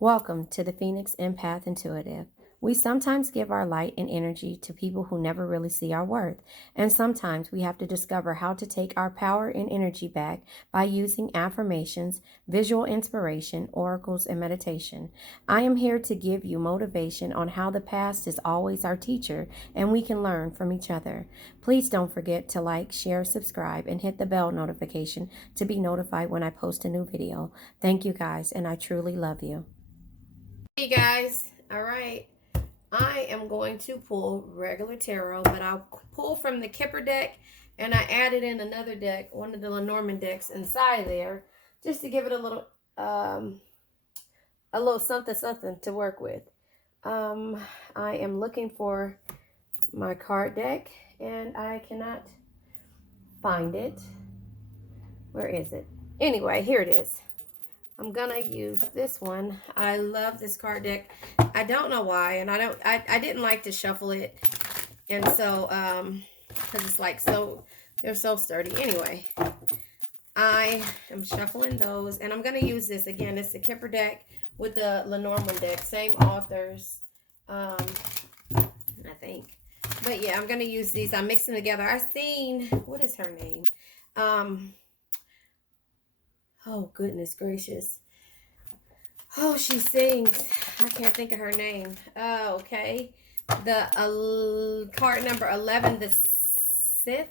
Welcome to the Phoenix Empath Intuitive. We sometimes give our light and energy to people who never really see our worth, and sometimes we have to discover how to take our power and energy back by using affirmations, visual inspiration, oracles, and meditation. I am here to give you motivation on how the past is always our teacher and we can learn from each other. Please don't forget to like, share, subscribe, and hit the bell notification to be notified when I post a new video. Thank you guys, and I truly love you. Hey guys, all right. I am going to pull regular tarot, but I'll pull from the Kipper deck, and I added in another deck, one of the Lenormand decks inside there, just to give it a little something to work with. I am looking for my card deck, and I cannot find it. Where is it? Anyway, here it is. I'm gonna use this one. I love this card deck. I don't know why, and I didn't like to shuffle it, and so because it's like they're so sturdy. Anyway, I am shuffling those, and I'm gonna use this again. It's the Kipper deck with the Lenormand deck, same authors, I think. But yeah, I'm gonna use these. I'm mixing them together. I seen, what is her name? Oh, goodness gracious. Oh, she sings. I can't think of her name. Oh, okay. The card number 11, the Sith.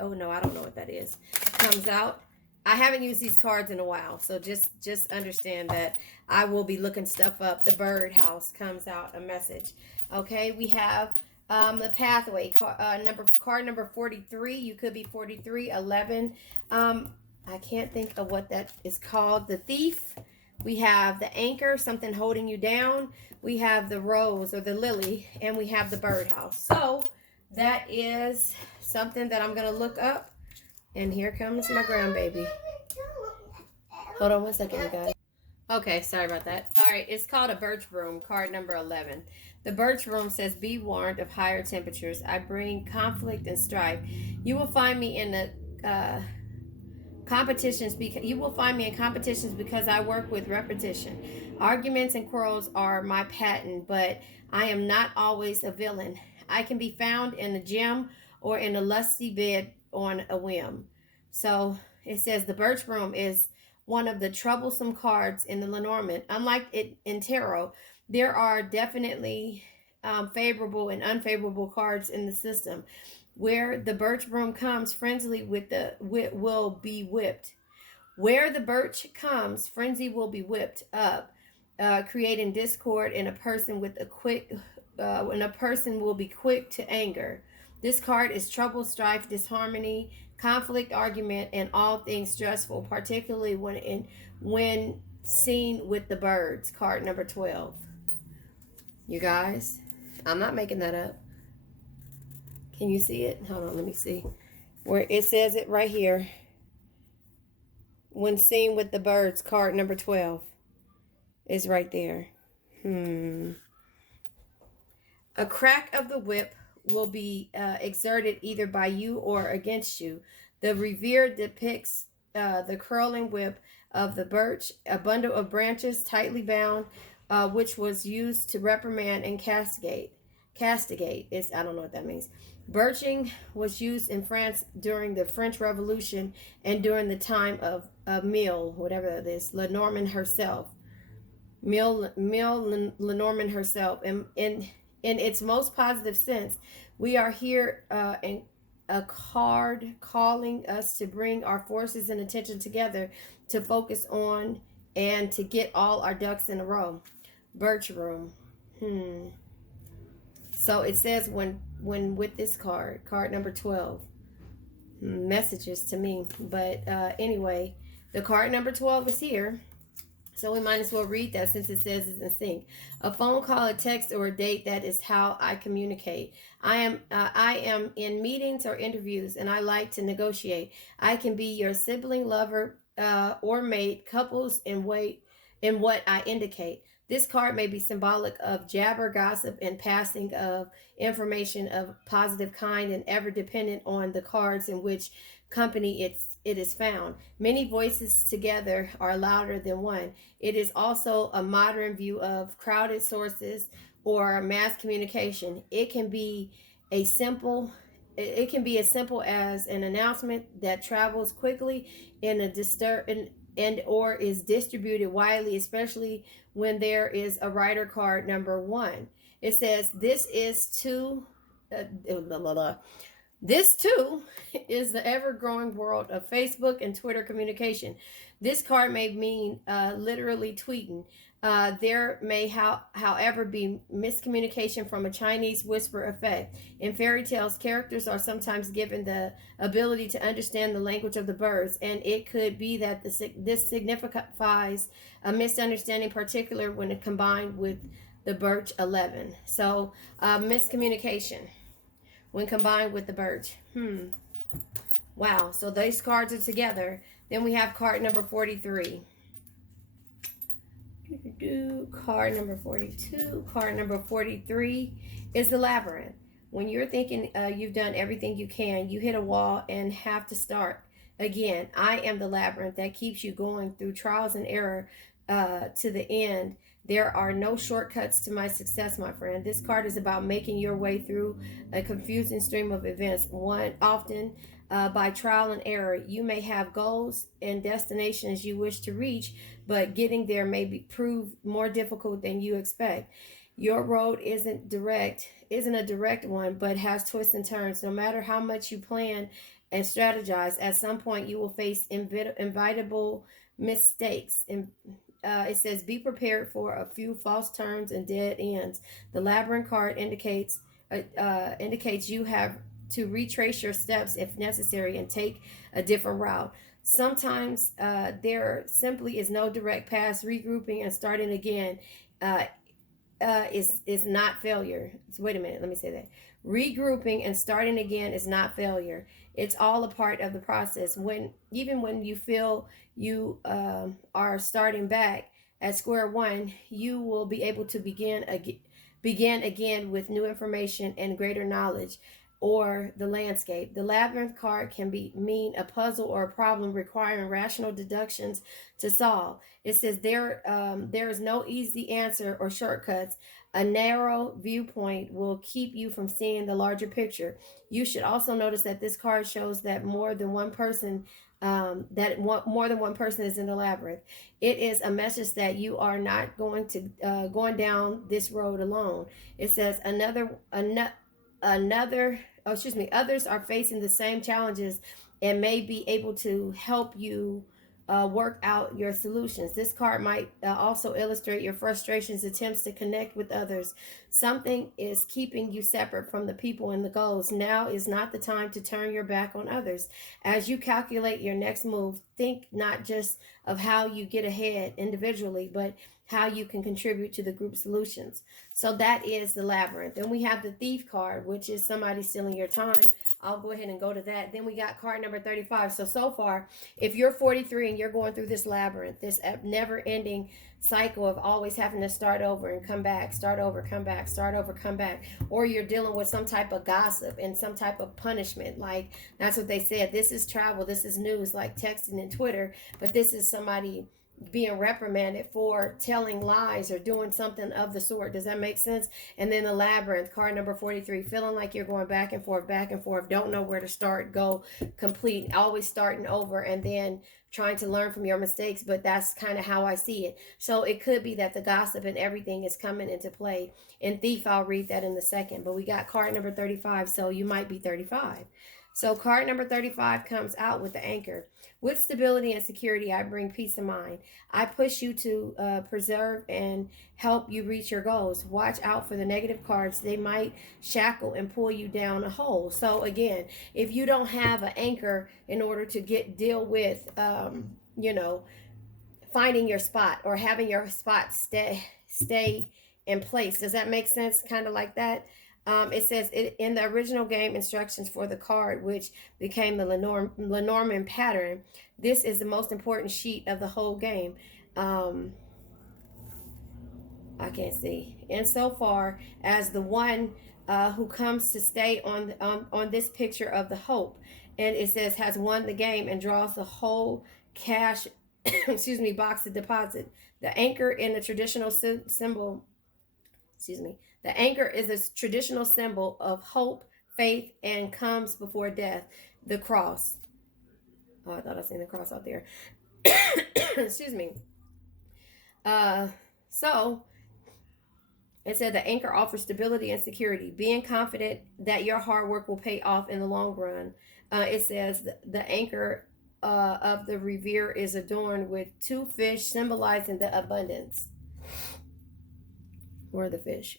Oh, no, I don't know what that is. Comes out. I haven't used these cards in a while, so just understand that I will be looking stuff up. The birdhouse comes out, a message. Okay, we have the pathway, card number 43. You could be 43, 11. I can't think of what that is called. The thief. We have the anchor, something holding you down. We have the rose or the lily, and we have the birdhouse. So that is something that I'm going to look up. And here comes my grandbaby. Hold on one second, you guys. Okay, sorry about that. All right, it's called a birch broom, card number 11. The birch broom says, be warned of higher temperatures. I bring conflict and strife. You will find me in the competitions because you will find me in competitions because I work with repetition. Arguments and quarrels are my pattern, but I am not always a villain. I can be found in the gym or in a lusty bed on a whim. So it says the birch broom is one of the troublesome cards in the Lenormand. Unlike it in tarot, there are definitely favorable and unfavorable cards in the system. Where the birch broom comes, frenzy will be whipped. Where the birch comes, frenzy will be whipped up, creating discord, and a person will be quick to anger. This card is trouble, strife, disharmony, conflict, argument, and all things stressful, particularly when seen with the birds. Card number 12. You guys, I'm not making that up. Can you see it? Hold on, let me see. Where it says it right here. When seen with the birds, card number 12 is right there. A crack of the whip will be exerted either by you or against you. The revere depicts the curling whip of the birch, a bundle of branches tightly bound, which was used to reprimand and castigate. I don't know what that means. Birching was used in France during the French Revolution and during the time of Mille, whatever that is, Lenormand herself. Lenormand herself. In its most positive sense, we are here in a card calling us to bring our forces and attention together to focus on and to get all our ducks in a row. Birch room. So it says when with this card number 12, messages to me. But anyway, the card number 12 is here. So we might as well read that since it says it's in sync. A phone call, a text, or a date, that is how I communicate. I am in meetings or interviews, and I like to negotiate. I can be your sibling, lover, or mate, couples in what I indicate. This card may be symbolic of jabber, gossip, and passing of information of positive kind, and ever dependent on the cards in which company it is found. Many voices together are louder than one. It is also a modern view of crowded sources or mass communication. A simple it can be as simple as an announcement that travels quickly in a and or is distributed widely, especially when there is a writer card number one. It says blah, blah, blah. This too is the ever growing world of Facebook and Twitter communication. This card may mean literally tweeting. There may, however, be miscommunication from a Chinese whisper effect. In fairy tales, characters are sometimes given the ability to understand the language of the birds, and it could be that this signifies a misunderstanding, particular when it combined with the birch 11. So, miscommunication when combined with the birch. Wow. So these cards are together. Then we have card number 43. Card number 42. Card number 43 is the labyrinth. When you're thinking you've done everything you can, you hit a wall and have to start again. I am the labyrinth that keeps you going through trials and error to the end. There are no shortcuts to my success, my friend. This card is about making your way through a confusing stream of events, one often by trial and error. You may have goals and destinations you wish to reach, but getting there may prove more difficult than you expect. Your road isn't a direct one, but has twists and turns. No matter how much you plan and strategize, at some point you will face inevitable mistakes. It says, be prepared for a few false turns and dead ends. The labyrinth card indicates you have to retrace your steps if necessary and take a different route. Sometimes there simply is no direct path. Regrouping and starting again is not failure. So wait a minute, let me say that. Regrouping and starting again is not failure. It's all a part of the process. Even when you feel you are starting back at square one, you will be able to begin again with new information and greater knowledge or the landscape. The labyrinth card can mean a puzzle or a problem requiring rational deductions to solve. It says there is no easy answer or shortcuts. A narrow viewpoint will keep you from seeing the larger picture. You should also notice that this card shows that more than one person is in the labyrinth. It is a message that you are not going down this road alone. It says others are facing the same challenges and may be able to help you work out your solutions. This card might also illustrate your frustrations, attempts to connect with others. Something is keeping you separate from the people and the goals. Now is not the time to turn your back on others. As you calculate your next move, think not just of how you get ahead individually, but how you can contribute to the group solutions. So that is the labyrinth. Then we have the thief card, which is somebody stealing your time. I'll go ahead and go to that. Then we got card number 35. So far, if you're 43 and you're going through this labyrinth, this never ending cycle of always having to start over and come back, start over, come back, start over, come back, or you're dealing with some type of gossip and some type of punishment, like that's what they said. This is travel, this is news, like texting and Twitter, but this is somebody being reprimanded for telling lies or doing something of the sort. Does that make sense? And then the labyrinth, card number 43, feeling like you're going back and forth, don't know where to start, go, complete, always starting over, and then trying to learn from your mistakes. But that's kind of how I see it. So it could be that the gossip and everything is coming into play. In thief, I'll read that in a second. But we got card number 35, so you might be 35. So card number 35 comes out with the anchor. With stability and security, I bring peace of mind. I push you to preserve and help you reach your goals. Watch out for the negative cards. They might shackle and pull you down a hole. So again, if you don't have an anchor in order to deal with, finding your spot or having your spot stay in place. Does that make sense? Kind of like that. It says in the original game instructions for the card, which became the Lenormand pattern, this is the most important sheet of the whole game. I can't see. Insofar as the one who comes to stay on this picture of the hope, and it says has won the game and draws the whole cash, excuse me, box of deposit. The anchor in the traditional symbol, excuse me, the anchor is a traditional symbol of hope, faith, and comes before death. The cross. Oh, I thought I seen the cross out there. Excuse me. Uh, so it said the anchor offers stability and security, being confident that your hard work will pay off in the long run. It says the anchor of the revere is adorned with two fish symbolizing the abundance. Where are the fish?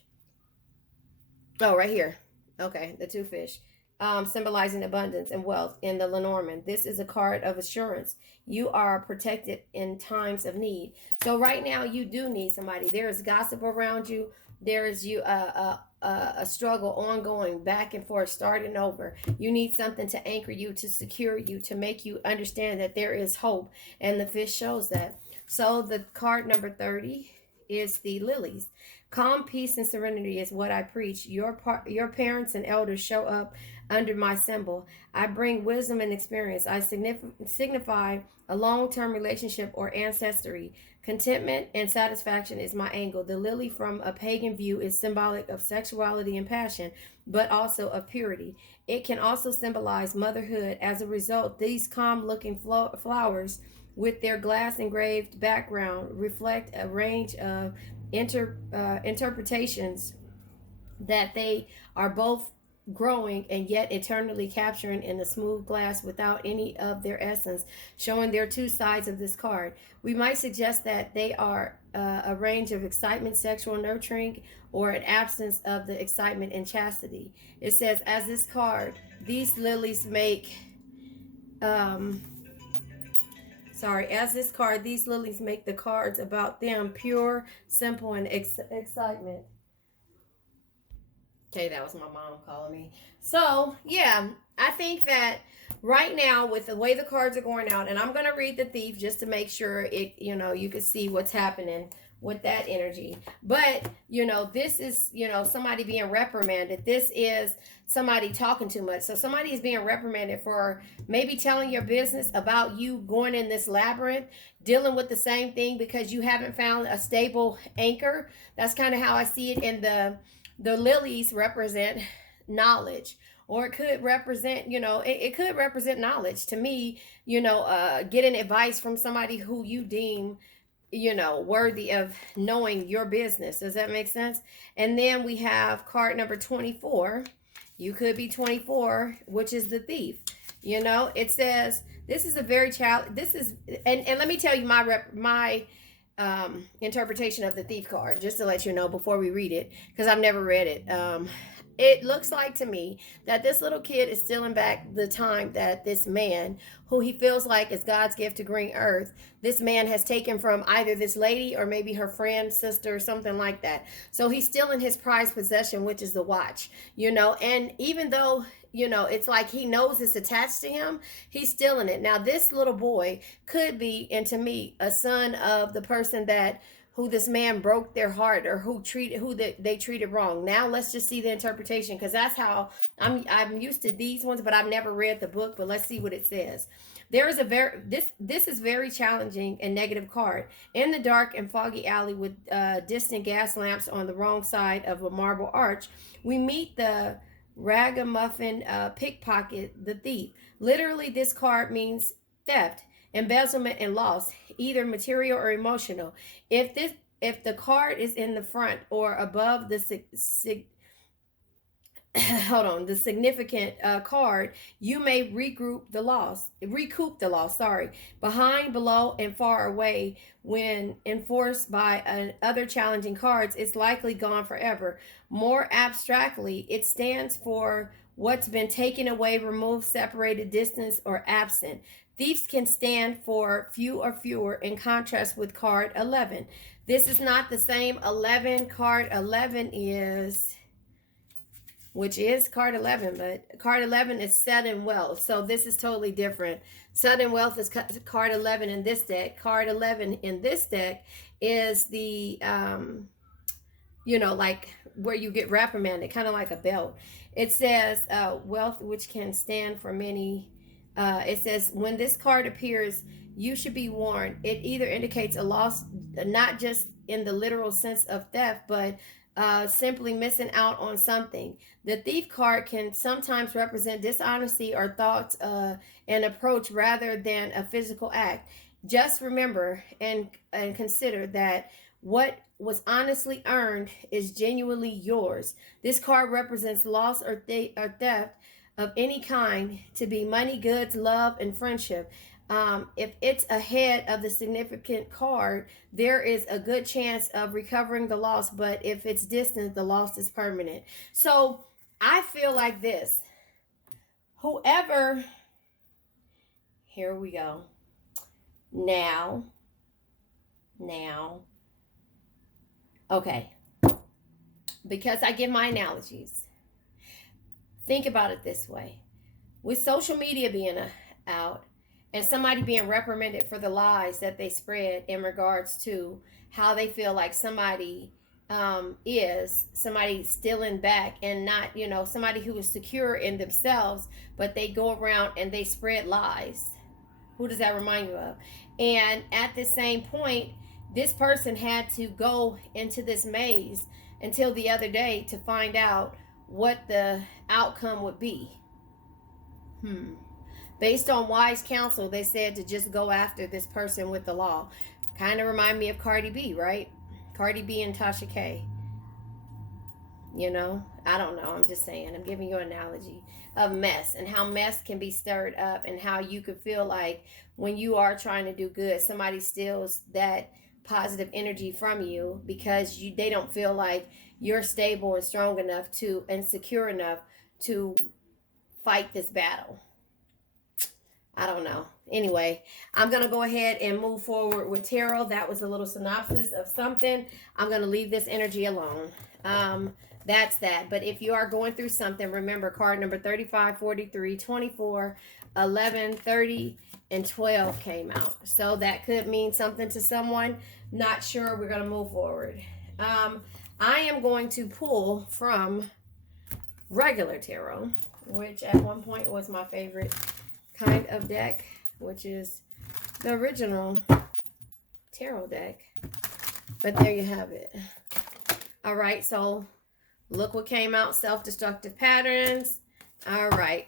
Oh, right here. Okay, the two fish. Symbolizing abundance and wealth in the Lenormand. This is a card of assurance. You are protected in times of need. So right now you do need somebody. There is gossip around you. There is a struggle ongoing, back and forth, starting over. You need something to anchor you, to secure you, to make you understand that there is hope. And the fish shows that. So the card number 30 is the lilies. Calm, peace, and serenity is what I preach. Your parents and elders show up under my symbol. I bring wisdom and experience. I signify a long-term relationship or ancestry. Contentment and satisfaction is my angle. The lily from a pagan view is symbolic of sexuality and passion, but also of purity. It can also symbolize motherhood. As a result, these calm-looking flowers with their glass engraved background reflect a range of interpretations that they are both growing and yet eternally capturing in the smooth glass without any of their essence, showing their two sides of this card. We might suggest that they are a range of excitement, sexual nurturing, or an absence of the excitement and chastity. It says, as this card, these lilies make as this card, these lilies make the cards about them pure, simple, and excitement. Okay, that was my mom calling me. So, yeah, I think that right now, with the way the cards are going out, and I'm going to read the thief just to make sure you can see what's happening with that energy. But, this is, somebody being reprimanded. This is somebody talking too much. So somebody is being reprimanded for maybe telling your business about you going in this labyrinth, dealing with the same thing because you haven't found a stable anchor. That's kind of how I see it. In the lilies represent knowledge, or it could represent, it could represent knowledge to me, getting advice from somebody who you deem worthy of knowing your business. Does that make sense? And then we have card number 24. You could be 24, which is the thief. It says this is a very this is, and let me tell you my interpretation of the thief card, just to let you know before we read it, because I've never read it. It looks like to me that this little kid is stealing back the time that this man, who he feels like is God's gift to green earth, this man has taken from either this lady or maybe her friend, sister, or something like that. So he's stealing his prized possession, which is the watch, and even though it's like he knows it's attached to him, he's stealing it. Now, this little boy could be, and to me, a son of the person who this man broke their heart, or who they treated wrong. Now let's just see the interpretation, because that's how I'm used to these ones, but I've never read the book. But let's see what it says. There is this is very challenging and negative card. In the dark and foggy alley with distant gas lamps on the wrong side of a marble arch, we meet the ragamuffin pickpocket, the thief. Literally, this card means theft, embezzlement, and loss, either material or emotional. If the card is in the front or above the the significant card, you may recoup the loss, sorry, behind, below, and far away. When enforced by other challenging cards, it's likely gone forever. More abstractly, it stands for what's been taken away, removed, separated, distanced, or absent. Thieves can stand for few or fewer, in contrast with card 11. This is not the same 11. Card 11 is, which is card 11, but card 11 is sudden wealth. So this is totally different. Sudden wealth is card 11 in this deck. Card 11 in this deck is the like where you get reprimanded, kind of like a belt. It says wealth, which can stand for many. It says when this card appears, you should be warned. It either indicates a loss, not just in the literal sense of theft, but simply missing out on something. The thief card can sometimes represent dishonesty or thoughts and approach rather than a physical act. Just remember and consider that what was honestly earned is genuinely yours. This card represents loss or theft of any kind, to be money, goods, love, and friendship. If it's ahead of the significant card, there is a good chance of recovering the loss, but if it's distant, the loss is permanent. So I feel like this. Whoever, here we go. Now, okay, because I give my analogies. Think about it this way. With social media being out and somebody being reprimanded for the lies that they spread in regards to how they feel like somebody is somebody stealing back, and not, somebody who is secure in themselves, but they go around and they spread lies. Who does that remind you of? And at the same point, this person had to go into this maze until the other day to find out what the outcome would be. Based on wise counsel, they said to just go after this person with the law. Kind of remind me of Cardi B, right? Cardi B and Tasha K. I don't know. I'm just saying. I'm giving you an analogy of mess, and how mess can be stirred up, and how you could feel like when you are trying to do good, somebody steals that positive energy from you because they don't feel like you're stable and strong enough and secure enough to fight this battle. I don't know. Anyway, I'm going to go ahead and move forward with tarot. That was a little synopsis of something. I'm going to leave this energy alone. That's that. But if you are going through something, remember card number 35, 43, 24, 11, 30, and 12 came out. So that could mean something to someone. Not sure. We're going to move forward. I am going to pull from regular tarot, which at one point was my favorite kind of deck, which is the original tarot deck. But there you have it. All right, so look what came out. Self-destructive patterns. All right.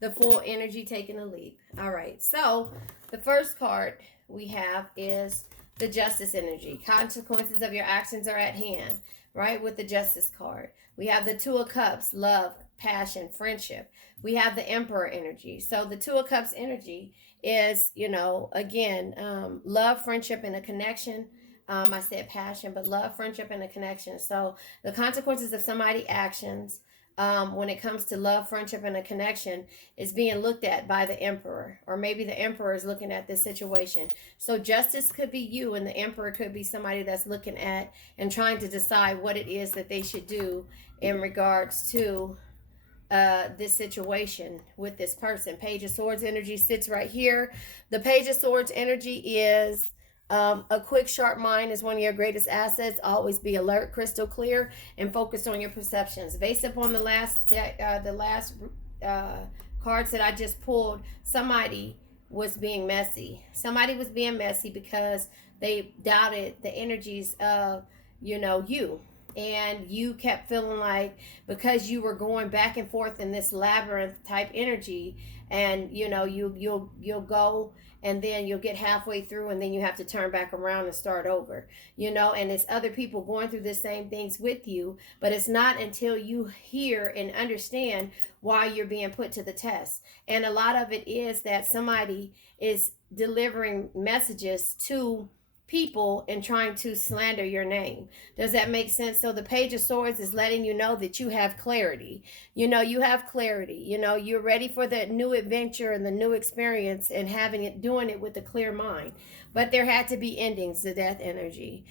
The full energy taking a leap. All right, so the first card we have is the Justice energy. Consequences of your actions are at hand, right? With the Justice card. We have the Two of Cups, love, passion, friendship. We have the Emperor energy. So the Two of Cups energy is, again, love, friendship, and a connection. I said passion, but love, friendship, and a connection. So the consequences of somebody's actions, when it comes to love, friendship, and a connection, is being looked at by the Emperor. Or maybe the Emperor is looking at this situation. So Justice could be you, and the Emperor could be somebody that's looking at and trying to decide what it is that they should do in regards to this situation with this person. Page of Swords energy sits right here. The Page of Swords energy is a quick, sharp mind is one of your greatest assets. Always be alert, crystal clear, and focused on your perceptions. Based upon the last cards that I just pulled, somebody was being messy. Somebody was being messy because they doubted the energies of, you. And you kept feeling like, because you were going back and forth in this labyrinth type energy, and you'll go, and then you'll get halfway through, and then you have to turn back around and start over, and it's other people going through the same things with you, but it's not until you hear and understand why you're being put to the test. And a lot of it is that somebody is delivering messages to people and trying to slander your name. Does that make sense? So the Page of Swords is letting you know that you have clarity. You have clarity. You're ready for the new adventure and the new experience, and doing it with a clear mind. But there had to be endings, the Death energy.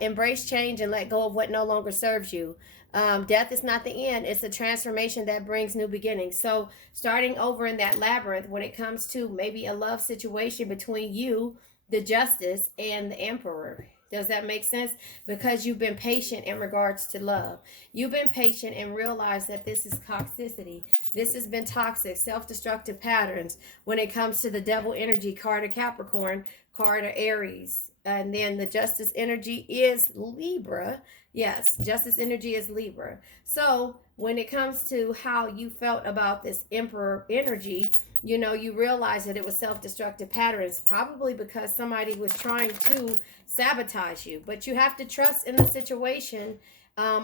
Embrace change and let go of what no longer serves you. Death is not the end. It's a transformation that brings new beginnings. So starting over in that labyrinth, when it comes to maybe a love situation between you, the Justice, and the Emperor. Does that make sense? Because you've been patient in regards to love. You've been patient and realized that this is toxicity. This has been toxic, self-destructive patterns when it comes to the devil energy, card of Capricorn, card of Aries. And then the justice energy is Libra. Yes, justice energy is Libra. So when it comes to how you felt about this emperor energy, you realize that it was self-destructive patterns, probably because somebody was trying to sabotage you. But you have to trust in the situation,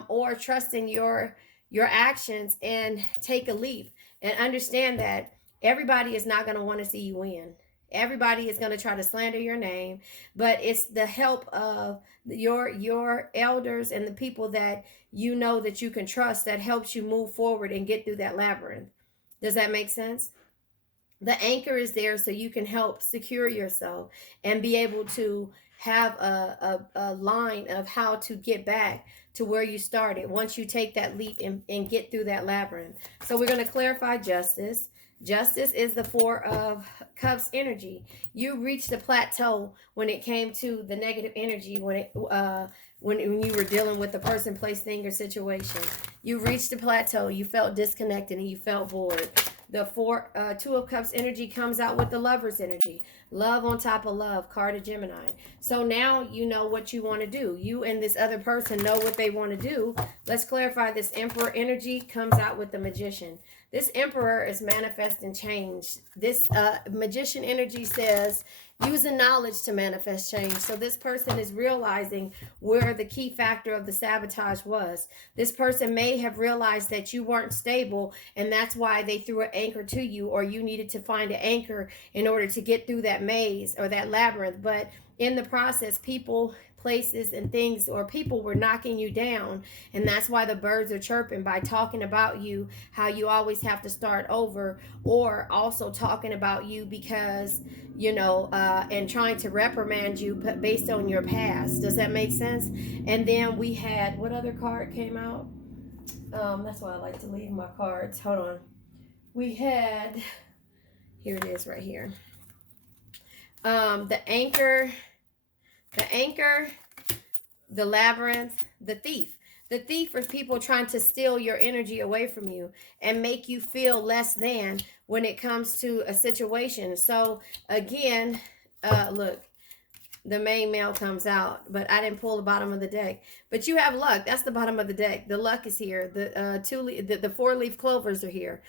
or trust in your actions and take a leap and understand that everybody is not going to want to see you win. Everybody is going to try to slander your name, but it's the help of your elders and the people that you know that you can trust that helps you move forward and get through that labyrinth. Does that make sense? The anchor is there so you can help secure yourself and be able to have a line of how to get back to where you started once you take that leap and get through that labyrinth. So we're going to clarify justice. Justice is the Four of Cups energy. You reached a plateau when it came to the negative energy, when you were dealing with the person, place, thing, or situation. You reached a plateau. You felt disconnected and you felt bored. The Two of Cups energy comes out with the Lover's energy. Love on top of love, card of Gemini. So now you know what you want to do. You and this other person know what they want to do. Let's clarify. This Emperor energy comes out with the Magician. This Emperor is manifesting change. This Magician energy says using knowledge to manifest change. So this person is realizing where the key factor of the sabotage was. This person may have realized that you weren't stable, and that's why they threw an anchor to you, or you needed to find an anchor in order to get through that maze or that labyrinth. But in the process, people, places, and things, or people were knocking you down, and that's why the birds are chirping by talking about you, how you always have to start over, or also talking about you because and trying to reprimand you based on your past. Does that make sense? And then we had, what other card came out? That's why I like to leave my cards. Hold on. We had, here it is right here. The anchor, the labyrinth, the thief. The thief is people trying to steal your energy away from you and make you feel less than when it comes to a situation. So again, look, the main male comes out, but I didn't pull the bottom of the deck. But you have luck. That's the bottom of the deck. The luck is here. The 4-leaf clovers are here.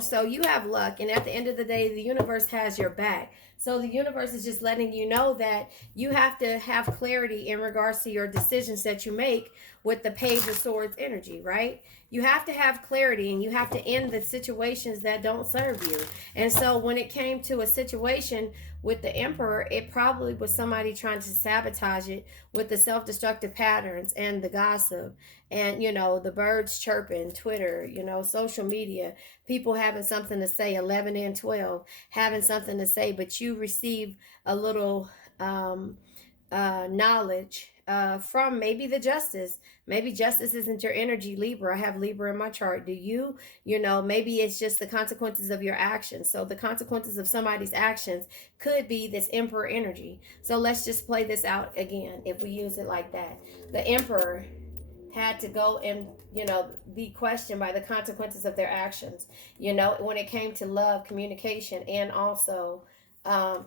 So you have luck, and at the end of the day, the universe has your back. So the universe is just letting you know that you have to have clarity in regards to your decisions that you make with the Page of Swords energy, right? You have to have clarity, and you have to end the situations that don't serve you. And so when it came to a situation with the Emperor, it probably was somebody trying to sabotage it with the self-destructive patterns and the gossip and the birds chirping, Twitter, social media, people having something to say, 11 and 12 having something to say, but you receive a little knowledge from maybe the justice. Maybe justice isn't your energy, Libra. I have Libra in my chart. Do you? Maybe it's just the consequences of your actions. So the consequences of somebody's actions could be this Emperor energy. So let's just play this out again if we use it like that. The Emperor had to go and be questioned by the consequences of their actions, when it came to love, communication, and also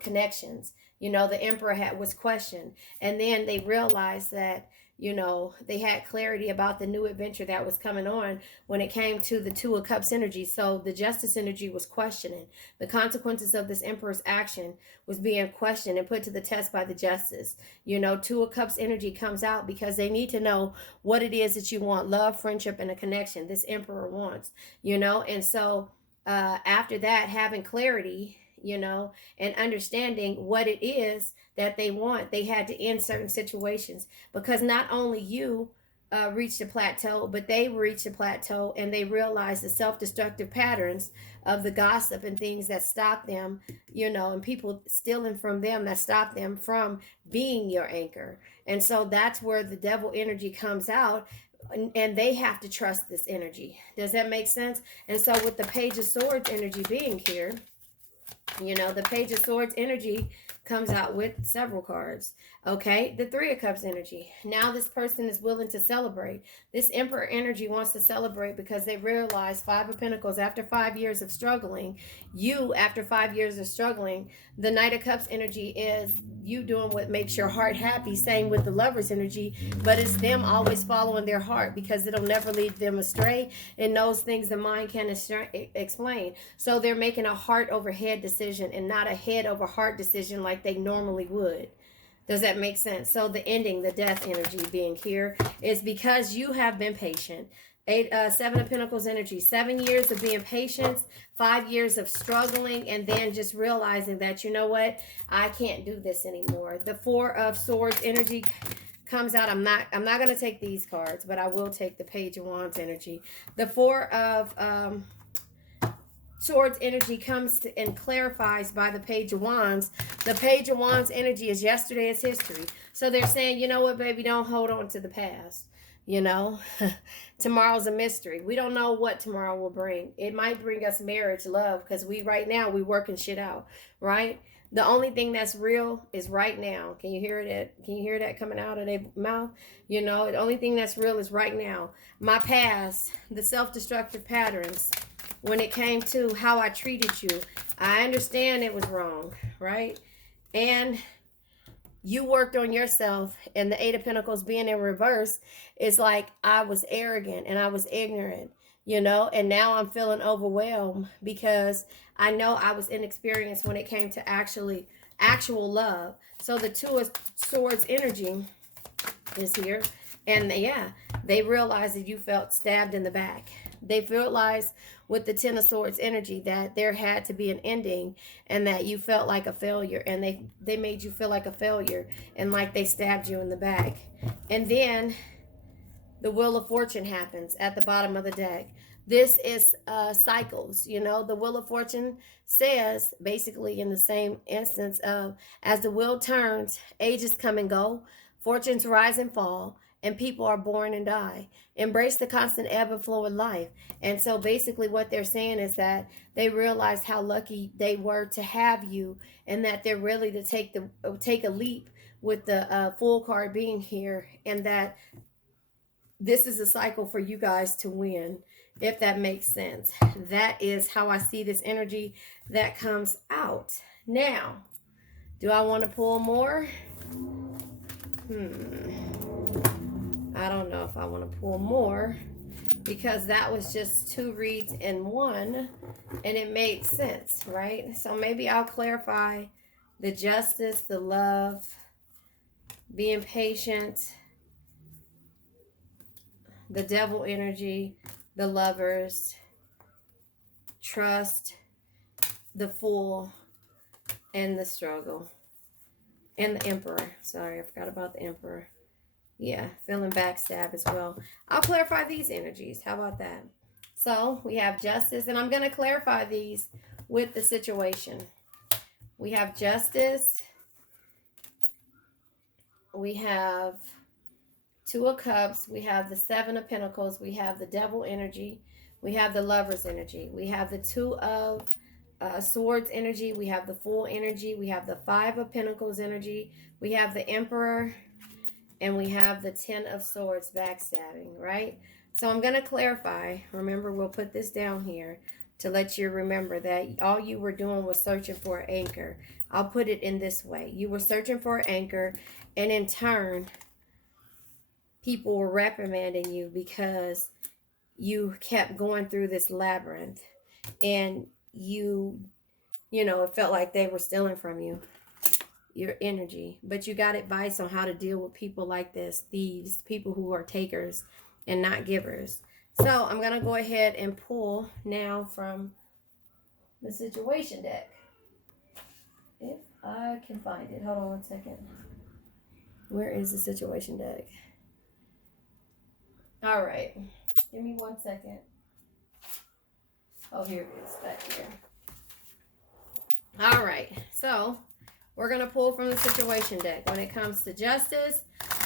connections. The Emperor was questioned, and then they realized that they had clarity about the new adventure that was coming on when it came to the Two of Cups energy. So the Justice energy was questioning. The consequences of this Emperor's action was being questioned and put to the test by the Justice. Two of Cups energy comes out because they need to know what it is that you want: love, friendship, and a connection. This Emperor wants, and so after that, having clarity, and understanding what it is that they want, they had to end certain situations, because not only you reached a plateau, but they reached a plateau, and they realized the self-destructive patterns of the gossip and things that stopped them, and people stealing from them that stopped them from being your anchor. And so that's where the devil energy comes out, and they have to trust this energy. Does that make sense? And so with the Page of Swords energy being here, You know, the Page of Swords energy comes out with several cards. Okay, the Three of Cups energy. Now this person is willing to celebrate. This Emperor energy wants to celebrate because they realize Five of Pentacles, after 5 years of struggling, after 5 years of struggling, the Knight of Cups energy is you doing what makes your heart happy. Same with the Lover's energy, but it's them always following their heart because it'll never lead them astray, and those things the mind can explain. So they're making a heart over head decision and not a head over heart decision like they normally would. Does that make sense? So the ending, the death energy being here is because you have been patient. Seven of Pentacles energy, 7 years of being patient, 5 years of struggling, and then just realizing that, you know what, I can't do this anymore. The Four of Swords energy comes out. I'm not going to take these cards, but I will take the Page of Wands energy. The Four of Swords energy comes to and clarifies by the Page of Wands. The Page of Wands energy is yesterday is history. So they're saying, you know what, baby, don't hold on to the past. You know, tomorrow's a mystery. We don't know what tomorrow will bring. It might bring us marriage, love, because right now we working shit out, right? The only thing that's real is right now. Can you hear it? Can you hear that coming out of their mouth? You know, the only thing that's real is right now. My past, the self-destructive patterns, when it came to how I treated you, I understand it was wrong, right? And you worked on yourself, and the Eight of Pentacles being in reverse is like I was arrogant and I was ignorant, you know, and now I'm feeling overwhelmed because I know I was inexperienced when it came to actual love. So the Two of Swords energy is here, and yeah, they realized that you felt stabbed in the back. They realized with the Ten of Swords energy that there had to be an ending, and that you felt like a failure, and they made you feel like a failure, and like they stabbed you in the back. And then the Wheel of Fortune happens at the bottom of the deck. This is cycles, you know. The Wheel of Fortune says, basically in the same instance of, as the wheel turns, ages come and go, fortunes rise and fall, and people are born and die. Embrace the constant ebb and flow of life. And so basically what they're saying is that they realize how lucky they were to have you, and that they're really to take a leap with the Fool card being here, and that this is a cycle for you guys to win, if that makes sense. That is how I see this energy that comes out. Now, do I want to pull more? I don't know if I want to pull more, because that was just 2 reads in one, and it made sense, right? So maybe I'll clarify the Justice, the Love, being patient, the Devil energy, the Lovers, trust, the Fool, and the Struggle, and the Emperor. Sorry, I forgot about the Emperor. Yeah, feeling backstab as well. I'll clarify these energies. How about that? So we have Justice, and I'm going to clarify these with the situation. We have Justice. We have Two of Cups. We have the Seven of Pentacles. We have the Devil energy. We have the Lover's energy. We have the Two of Swords energy. We have the Fool energy. We have the Five of Pentacles energy. We have the Emperor. And we have the Ten of Swords backstabbing, right? So I'm going to clarify. Remember, we'll put this down here to let you remember that all you were doing was searching for an anchor. I'll put it in this way. You were searching for an anchor, and in turn, people were reprimanding you because you kept going through this labyrinth, and you know, it felt like they were stealing from you, your energy. But you got advice on how to deal with people like this, thieves, people who are takers and not givers. So I'm going to go ahead and pull now from the situation deck, if I can find it. Hold on one second. Where is the situation deck? All right, give me 1 second. Oh, here it is, back here. All right, so we're going to pull from the situation deck. When it comes to Justice,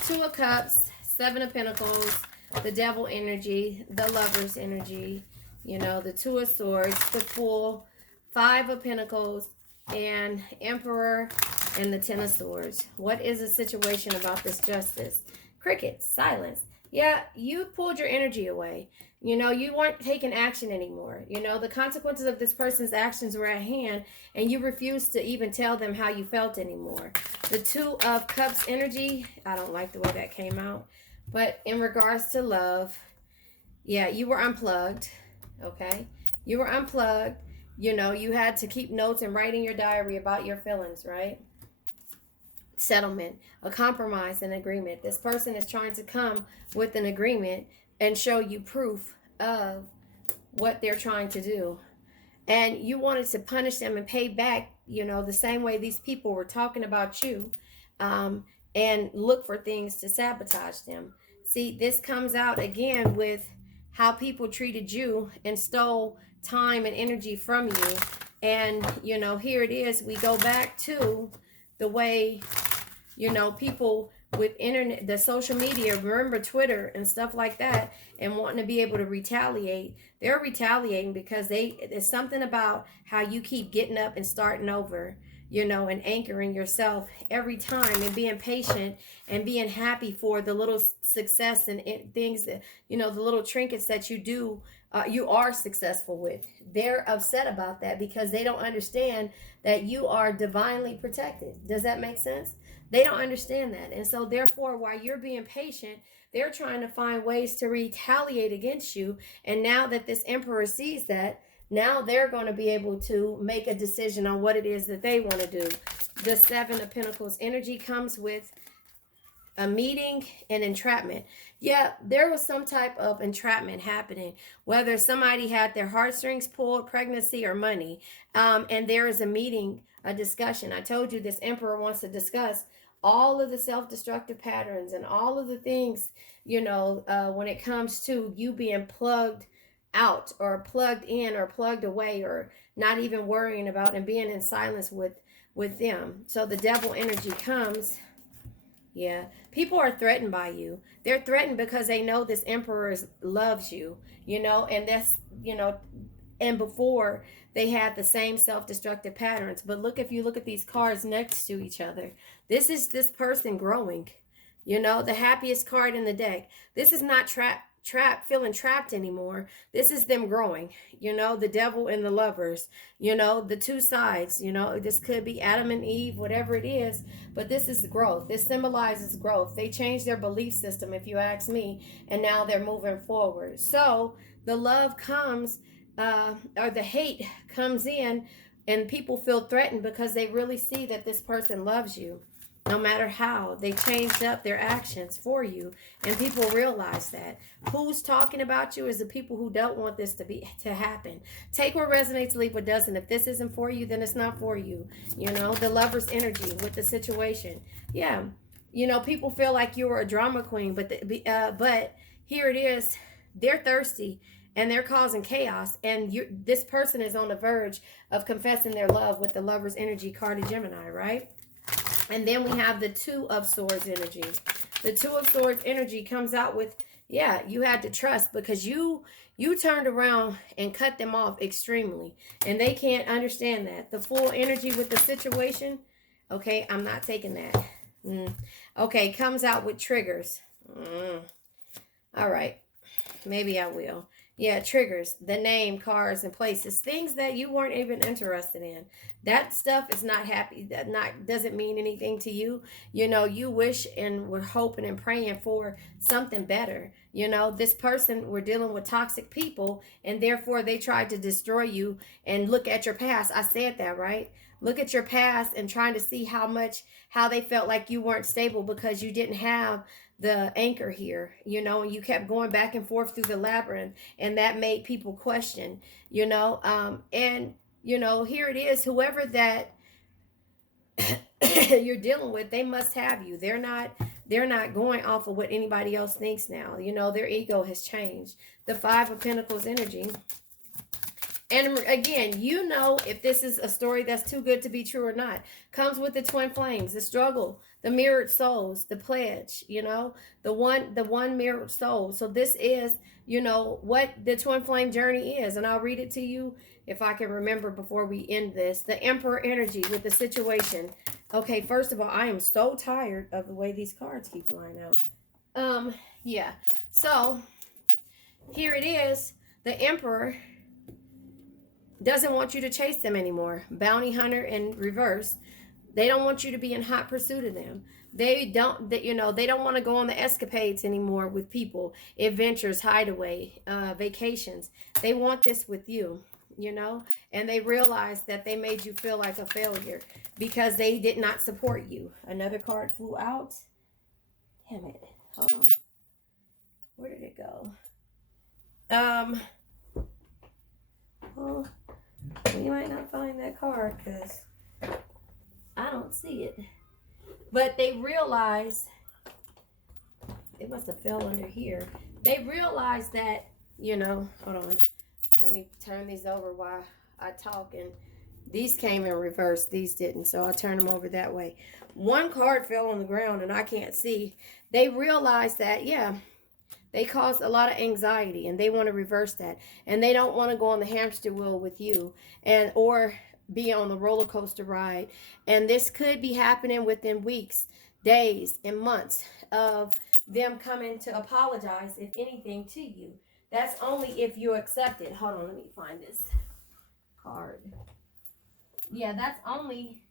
Two of Cups, Seven of Pentacles, the Devil energy, the Lover's energy, you know, the Two of Swords, the Fool, Five of Pentacles, and Emperor and the Ten of Swords. What is the situation about this justice? Crickets, silence. Yeah, you pulled your energy away. You know, you weren't taking action anymore. You know, the consequences of this person's actions were at hand, and you refused to even tell them how you felt anymore. The Two of Cups energy, I don't like the way that came out. But in regards to love, yeah, you were unplugged. Okay? You were unplugged. You know, you had to keep notes and write in your diary about your feelings, right? Settlement, a compromise, an agreement. This person is trying to come with an agreement and show you proof of what they're trying to do. And you wanted to punish them and pay back, you know, the same way these people were talking about you, and look for things to sabotage them. See, this comes out again with how people treated you and stole time and energy from you. And, you know, here it is. We go back to the way, you know, people with internet, the social media, remember Twitter and stuff like that, and wanting to be able to retaliate. They're retaliating because it's something about how you keep getting up and starting over, you know, and anchoring yourself every time and being patient and being happy for the little success and things that, you know, the little trinkets that you do, you are successful with. They're upset about that because they don't understand that you are divinely protected. Does that make sense? They don't understand that. And so therefore, while you're being patient, they're trying to find ways to retaliate against you. And now that this emperor sees that, now they're going to be able to make a decision on what it is that they want to do. The Seven of Pentacles energy comes with a meeting and entrapment. Yeah, there was some type of entrapment happening, whether somebody had their heartstrings pulled, pregnancy or money. And there is a meeting, a discussion. I told you this emperor wants to discuss all of the self-destructive patterns and all of the things, you know, when it comes to you being plugged out or plugged in or plugged away or not even worrying about and being in silence with them. So the devil energy comes. Yeah, people are threatened by you. They're threatened because they know this emperor loves you, you know, and that's, you know, and before they had the same self-destructive patterns. But look, if you look at these cards next to each other, this is this person growing, you know, the happiest card in the deck. This is not feeling trapped anymore. This is them growing, you know, the devil and the lovers, you know, the two sides, you know, this could be Adam and Eve, whatever it is, but this is growth. This symbolizes growth. They changed their belief system, if you ask me, and now they're moving forward. So the love comes, or the hate comes in, and people feel threatened because they really see that this person loves you. No matter how, they changed up their actions for you, and people realize that. Who's talking about you is the people who don't want this to happen. Take what resonates, leave what doesn't. If this isn't for you, then it's not for you. You know, the lover's energy with the situation. Yeah, you know, people feel like you were a drama queen, but here it is. They're thirsty and they're causing chaos, and this person is on the verge of confessing their love with the lover's energy card of Gemini, right? And then we have the Two of Swords energy. The Two of Swords energy comes out with, yeah, you had to trust because you turned around and cut them off extremely. And they can't understand that. The Full energy with the situation, okay, I'm not taking that. Okay, comes out with triggers. All right, maybe I will. Yeah, triggers, the name, cars, and places, things that you weren't even interested in. That stuff is not happy. That doesn't mean anything to you. You know, you wish and were hoping and praying for something better. You know, this person, we're dealing with toxic people, and therefore they tried to destroy you. And look at your past. I said that, right? Look at your past and trying to see how they felt like you weren't stable because you didn't have the anchor here, you know, and you kept going back and forth through the labyrinth, and that made people question, you know, and you know, here it is, whoever that you're dealing with, they must have you. They're not going off of what anybody else thinks now. You know, their ego has changed. The Five of Pentacles energy. And again, you know if this is a story that's too good to be true or not. Comes with the twin flames, the struggle, the mirrored souls, the pledge, you know, the one mirrored soul. So this is, you know, what the twin flame journey is. And I'll read it to you if I can remember before we end this. The Emperor energy with the situation. Okay, first of all, I am so tired of the way these cards keep flying out. Yeah. So here it is. The Emperor doesn't want you to chase them anymore. Bounty hunter in reverse. They don't want you to be in hot pursuit of them. They don't want to go on the escapades anymore with people, adventures, hideaway, vacations. They want this with you, you know, and they realize that they made you feel like a failure because they did not support you. Another card flew out. Damn it. Hold on. Where did it go? Well, you might not find that card because I don't see it. But they realize, it must have fell under here. They realize that, you know, hold on. Let me turn these over while I talk. And these came in reverse. These didn't. So I'll turn them over that way. One card fell on the ground and I can't see. They realize that, yeah, they caused a lot of anxiety and they want to reverse that. And they don't want to go on the hamster wheel with you or be on the roller coaster ride. And this could be happening within weeks, days, and months of them coming to apologize, if anything, to you. That's only if you accept it. Hold on, let me find this card. Yeah, that's only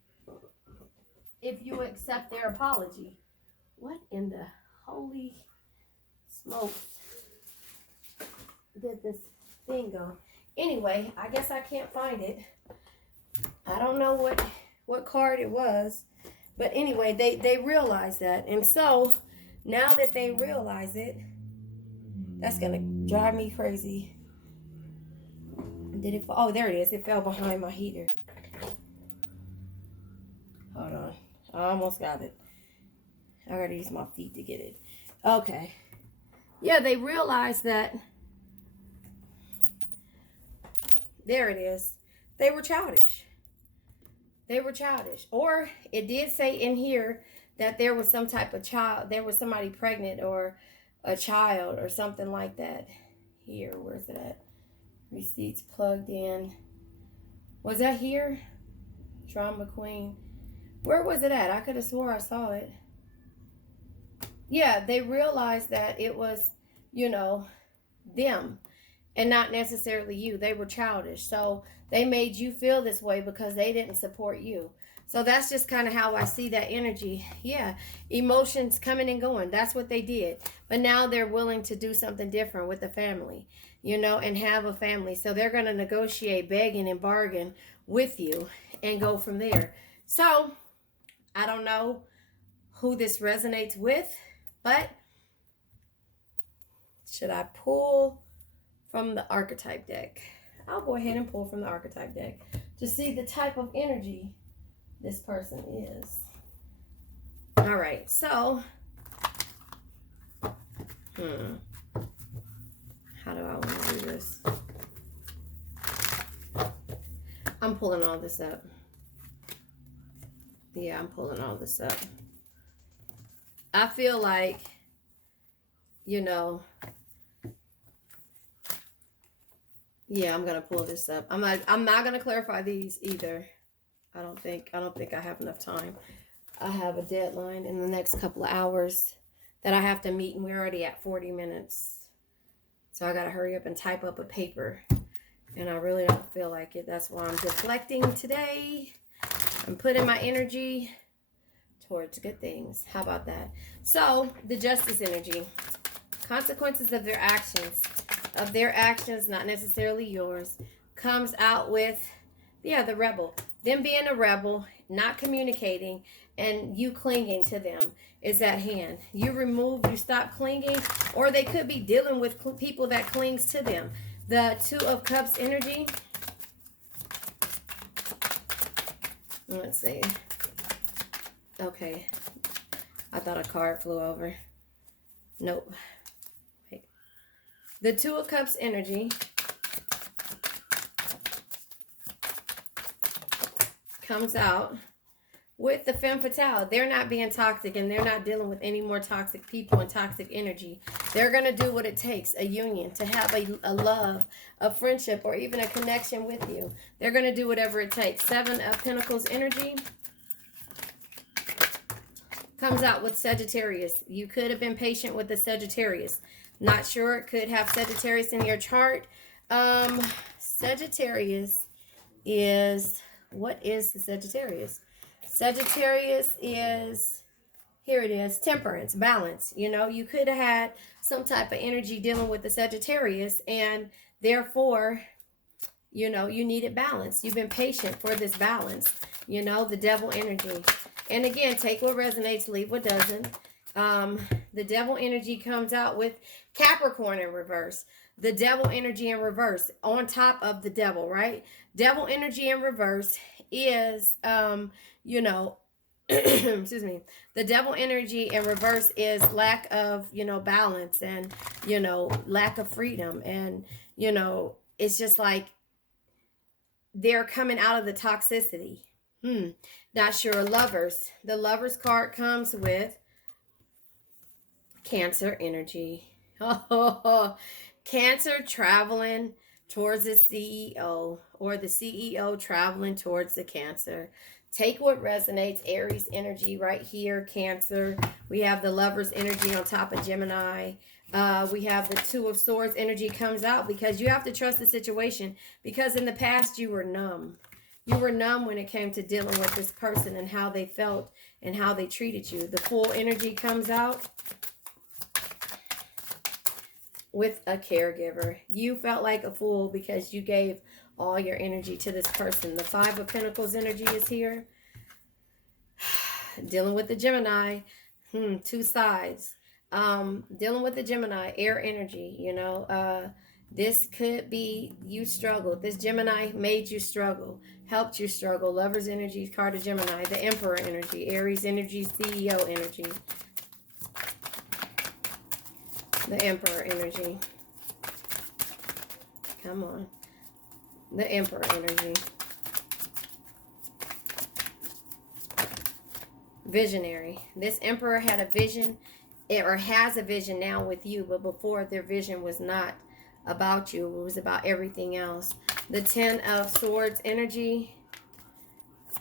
if you accept their apology. What in the holy smoke did this thing go? Anyway, I guess I can't find it. I don't know what card it was. But anyway, they realize that. And so, now that they realize it, that's going to drive me crazy. Did it fall? Oh, there it is. It fell behind my heater. Hold on. I almost got it. I got to use my feet to get it. Okay. Yeah, they realized that. There it is. They were childish. They were childish. Or it did say in here that there was some type of child. There was somebody pregnant or a child or something like that. Here, where's it at? Receipts plugged in. Was that here? Drama queen. Where was it at? I could have swore I saw it. Yeah, they realized that it was, you know, them and not necessarily you. They were childish. So they made you feel this way because they didn't support you. So that's just kind of how I see that energy. Yeah, emotions coming and going. That's what they did. But now they're willing to do something different with the family, you know, and have a family. So they're going to negotiate, begging and bargain with you and go from there. So I don't know who this resonates with, but should I pull from the archetype deck? I'll go ahead and pull from the archetype deck to see the type of energy this person is. All right, so how do I want to do this? I'm pulling all this up. Yeah, I'm pulling all this up. I feel like, you know, yeah, I'm gonna pull this up. I'm not gonna clarify these either. I don't think I have enough time. I have a deadline in the next couple of hours that I have to meet, and we're already at 40 minutes. So I gotta hurry up and type up a paper. And I really don't feel like it. That's why I'm deflecting today. I'm putting my energy towards good things. How about that? So, the justice energy. Consequences of their actions, not necessarily yours, comes out with, yeah, the rebel. Them being a rebel, not communicating, and you clinging to them is at hand. You stop clinging, or they could be dealing with people that clings to them. The Two of Cups energy. Let's see. Okay. I thought a card flew over. Nope. Wait. The Two of Cups energy comes out with the femme fatale. They're not being toxic, and they're not dealing with any more toxic people and toxic energy. They're going to do what it takes, a union, to have a love, a friendship, or even a connection with you. They're going to do whatever it takes. Seven of Pentacles energy comes out with Sagittarius. You could have been patient with the Sagittarius. Not sure. It could have Sagittarius in your chart. Sagittarius is, what is the Sagittarius? Sagittarius is, here it is, temperance, balance. You know, you could have had some type of energy dealing with the Sagittarius, and therefore, you know, you needed balance. You've been patient for this balance, you know, the devil energy. And again, take what resonates, leave what doesn't. The devil energy comes out with Capricorn in reverse. The devil energy in reverse on top of the devil, right? Devil energy in reverse is, you know, excuse me, the devil energy in reverse is lack of, you know, balance, and, you know, lack of freedom. And, you know, it's just like they're coming out of the toxicity. Not sure. Lovers. The Lovers card comes with Cancer energy. Oh, Cancer traveling towards the CEO, or the CEO traveling towards the Cancer. Take what resonates. Aries energy right here, Cancer. We have the Lovers energy on top of Gemini. We have the Two of Swords energy comes out because you have to trust the situation, because in the past you were numb. You were numb when it came to dealing with this person and how they felt and how they treated you. The Fool energy comes out with a caregiver. You felt like a fool because you gave all your energy to this person. The Five of Pentacles energy is here. Dealing with the Gemini. Two sides. Dealing with the Gemini, air energy, you know. This could be you struggled. This Gemini made you struggle, helped you struggle. Lovers energy, card of Gemini. The Emperor energy, Aries energy, CEO energy. The Emperor energy. Come on. The Emperor energy. Visionary. This Emperor had a vision, or has a vision now with you, but before, their vision was not about you. It was about everything else. The Ten of Swords energy.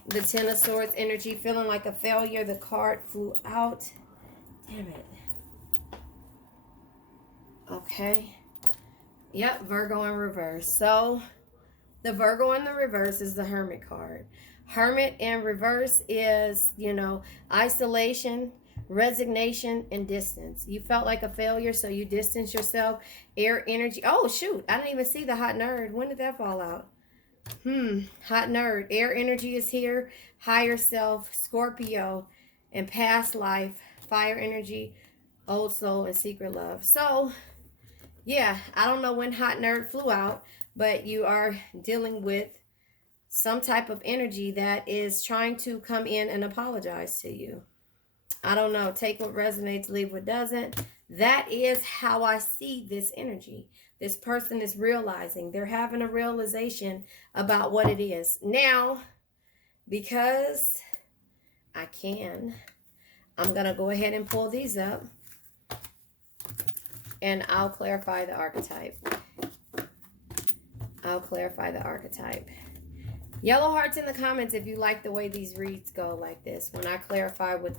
The Ten of Swords energy, feeling like a failure. The card flew out. Damn it. Okay. Yep, Virgo in reverse. So, the Virgo in the reverse is the Hermit card. Hermit in reverse is, you know, isolation, resignation, and distance. You felt like a failure, so you distance yourself. Air energy. Oh, shoot. I didn't even see the hot nerd. When did that fall out? Hot nerd. Air energy is here. Higher self, Scorpio, and past life. Fire energy, old soul, and secret love. So, yeah, I don't know when hot nerd flew out, but you are dealing with some type of energy that is trying to come in and apologize to you. I don't know. Take what resonates, leave what doesn't. That is how I see this energy. This person is realizing. They're having a realization about what it is. Now, because I can, I'm going to go ahead and pull these up, and I'll clarify the archetype. Yellow hearts in the comments if you like the way these reads go like this. When I clarify with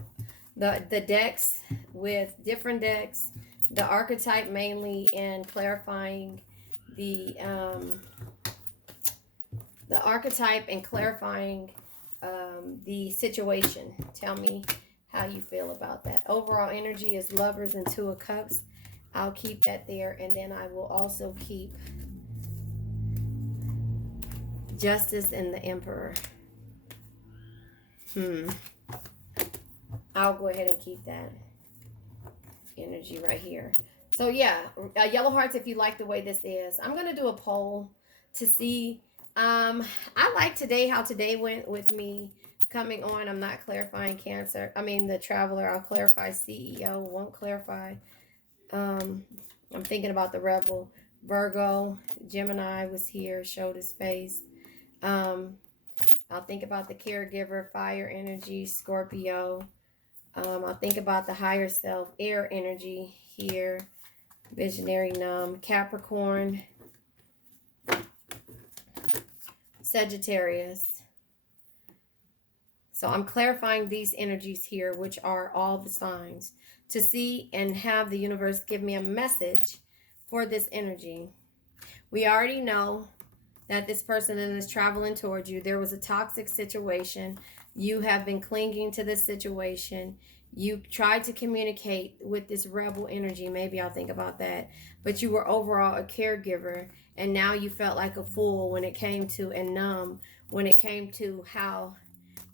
the decks, with different decks, the archetype mainly, in clarifying the archetype and clarifying the situation. Tell me how you feel about that. Overall energy is Lovers and Two of Cups. I'll keep that there, and then I will also keep Justice and the Emperor. I'll go ahead and keep that energy right here. So yeah, yellow hearts if you like the way this is. I'm going to do a poll to see. I like today, how today went with me coming on. I'm not clarifying Cancer. I mean the Traveler. I'll clarify CEO. Won't clarify. I'm thinking about the Rebel. Virgo. Gemini was here. Showed his face. I'll think about the caregiver, fire energy, Scorpio. I'll think about the higher self, air energy here, visionary, numb, Capricorn, Sagittarius. So I'm clarifying these energies here, which are all the signs, to see and have the universe give me a message for this energy. We already know that this person that is traveling towards you, there was a toxic situation. You have been clinging to this situation. You tried to communicate with this rebel energy. Maybe I'll think about that. But you were overall a caregiver, and now you felt like a fool when it came to, and numb when it came to how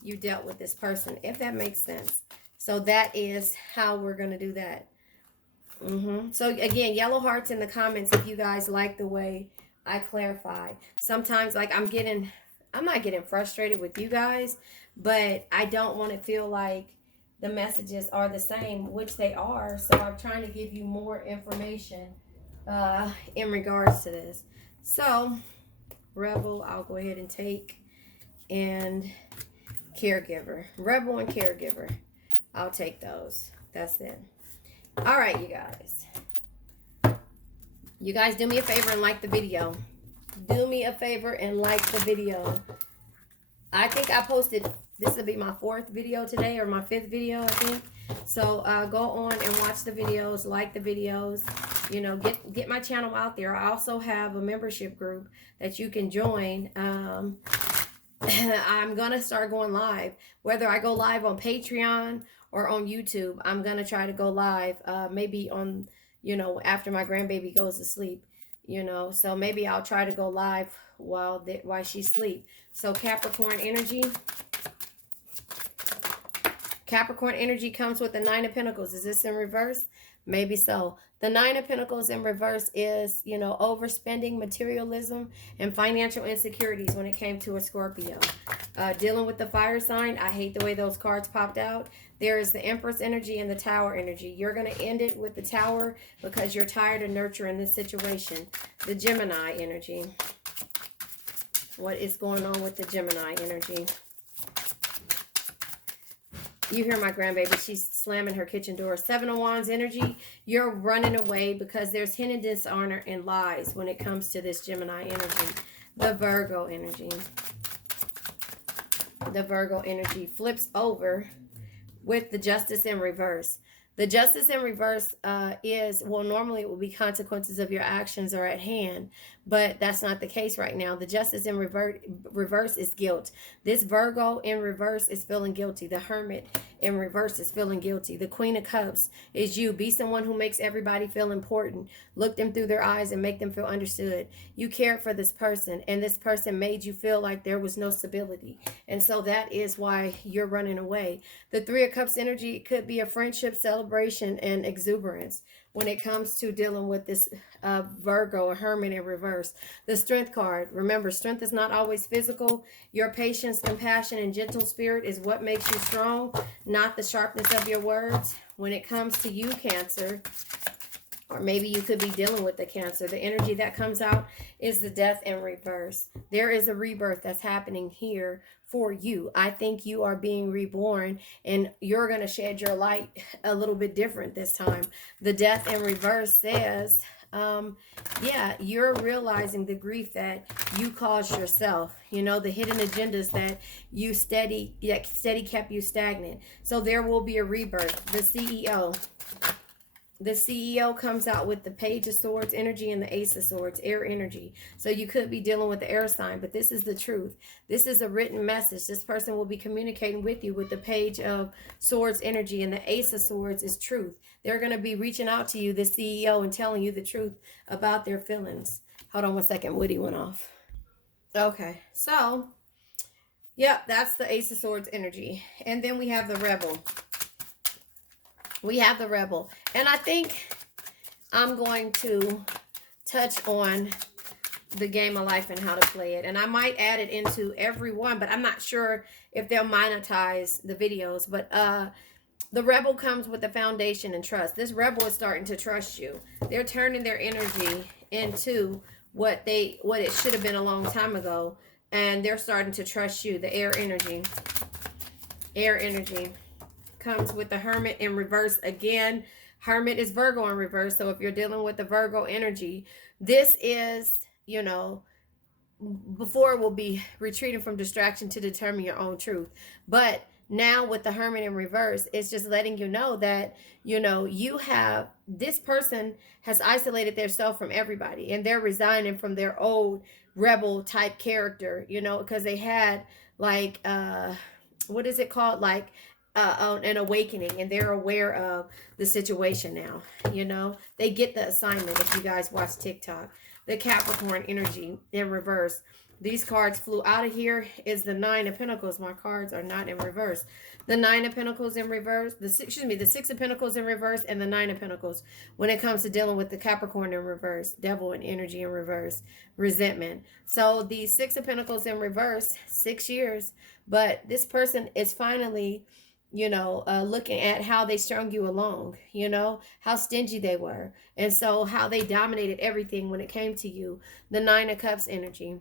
you dealt with this person, if that makes sense. So that is how we're going to do that. So again, yellow hearts in the comments if you guys like the way I clarify. Sometimes, like, I'm not getting frustrated with you guys, but I don't want to feel like the messages are the same, which they are. So I'm trying to give you more information in regards to this. So rebel, I'll go ahead and take, and caregiver, rebel and caregiver, I'll take those. That's it. All right, you guys do me a favor and like the video. Do me a favor and like the video. I think I posted, this will be my 4th video today, or my 5th video, I think. So go on and watch the videos, like the videos, you know, get my channel out there. I also have a membership group that you can join. I'm going to start going live, whether I go live on Patreon or on YouTube. I'm going to try to go live, maybe on, you know, after my grandbaby goes to sleep, you know, so maybe I'll try to go live while she's asleep. So Capricorn energy comes with the 9 of Pentacles. Is this in reverse? Maybe so. The 9 of Pentacles in reverse is, you know, overspending, materialism, and financial insecurities when it came to a Scorpio. Dealing with the fire sign, I hate the way those cards popped out. There is the Empress energy and the Tower energy. You're going to end it with the Tower because you're tired of nurturing this situation. The Gemini energy. What is going on with the Gemini energy? You hear my grandbaby. She's slamming her kitchen door. 7 of Wands energy. You're running away because there's hidden dishonor and lies when it comes to this Gemini energy. The Virgo energy. The Virgo energy flips over with the Justice in reverse. The Justice in reverse is, well, normally it will be consequences of your actions are at hand, but that's not the case right now. The Justice in reverse is guilt. This Virgo in reverse is feeling guilty. The Hermit in reverse is feeling guilty. The Queen of Cups is you. Be someone who makes everybody feel important. Look them through their eyes and make them feel understood. You cared for this person, and this person made you feel like there was no stability. And so that is why you're running away. The 3 of Cups energy, it could be a friendship, celebration, and exuberance when it comes to dealing with this Virgo, a Hermit in reverse. The Strength card. Remember, strength is not always physical. Your patience, compassion, and gentle spirit is what makes you strong, not the sharpness of your words. When it comes to you, Cancer, or maybe you could be dealing with the Cancer, the energy that comes out is the Death in reverse. There is a rebirth that's happening here for you. I think you are being reborn, and you're going to shed your light a little bit different this time. The Death in reverse says, yeah, you're realizing the grief that you caused yourself, you know, the hidden agendas that you steady kept you stagnant. So there will be a rebirth. The CEO. The CEO comes out with the Page of Swords energy and the Ace of Swords, air energy. So you could be dealing with the air sign, but this is the truth. This is a written message. This person will be communicating with you with the Page of Swords energy, and the Ace of Swords is truth. They're going to be reaching out to you, the CEO, and telling you the truth about their feelings. Hold on one second. Woody went off. Okay. So, yep, that's the Ace of Swords energy. And then we have the Rebel. We have the Rebel. And I think I'm going to touch on the game of life and how to play it. And I might add it into every one, but I'm not sure if they'll monetize the videos. But the Rebel comes with the foundation and trust. This Rebel is starting to trust you. They're turning their energy into what it should have been a long time ago. and they're starting to trust you. The air energy. Air energy comes with the Hermit in reverse again. Hermit is Virgo in reverse. So if you're dealing with the Virgo energy, this is, you know, before will be retreating from distraction to determine your own truth. But now with the Hermit in reverse, it's just letting you know that, you know, you have, this person has isolated themselves from everybody, and they're resigning from their old rebel type character, you know, because they had like what is it called, like an awakening, and they're aware of the situation now. You know, they get the assignment. If you guys watch TikTok, the Capricorn energy in reverse, these cards flew out of here, is the Nine of Pentacles. My cards are not in reverse. The Nine of Pentacles in reverse, the Six of Pentacles in reverse, and the Nine of Pentacles when it comes to dealing with the Capricorn in reverse, Devil and energy in reverse, resentment. So the Six of Pentacles in reverse, 6 years, but this person is finally, you know, looking at how they strung you along, you know, how stingy they were, and so how they dominated everything when it came to you. The Nine of Cups energy.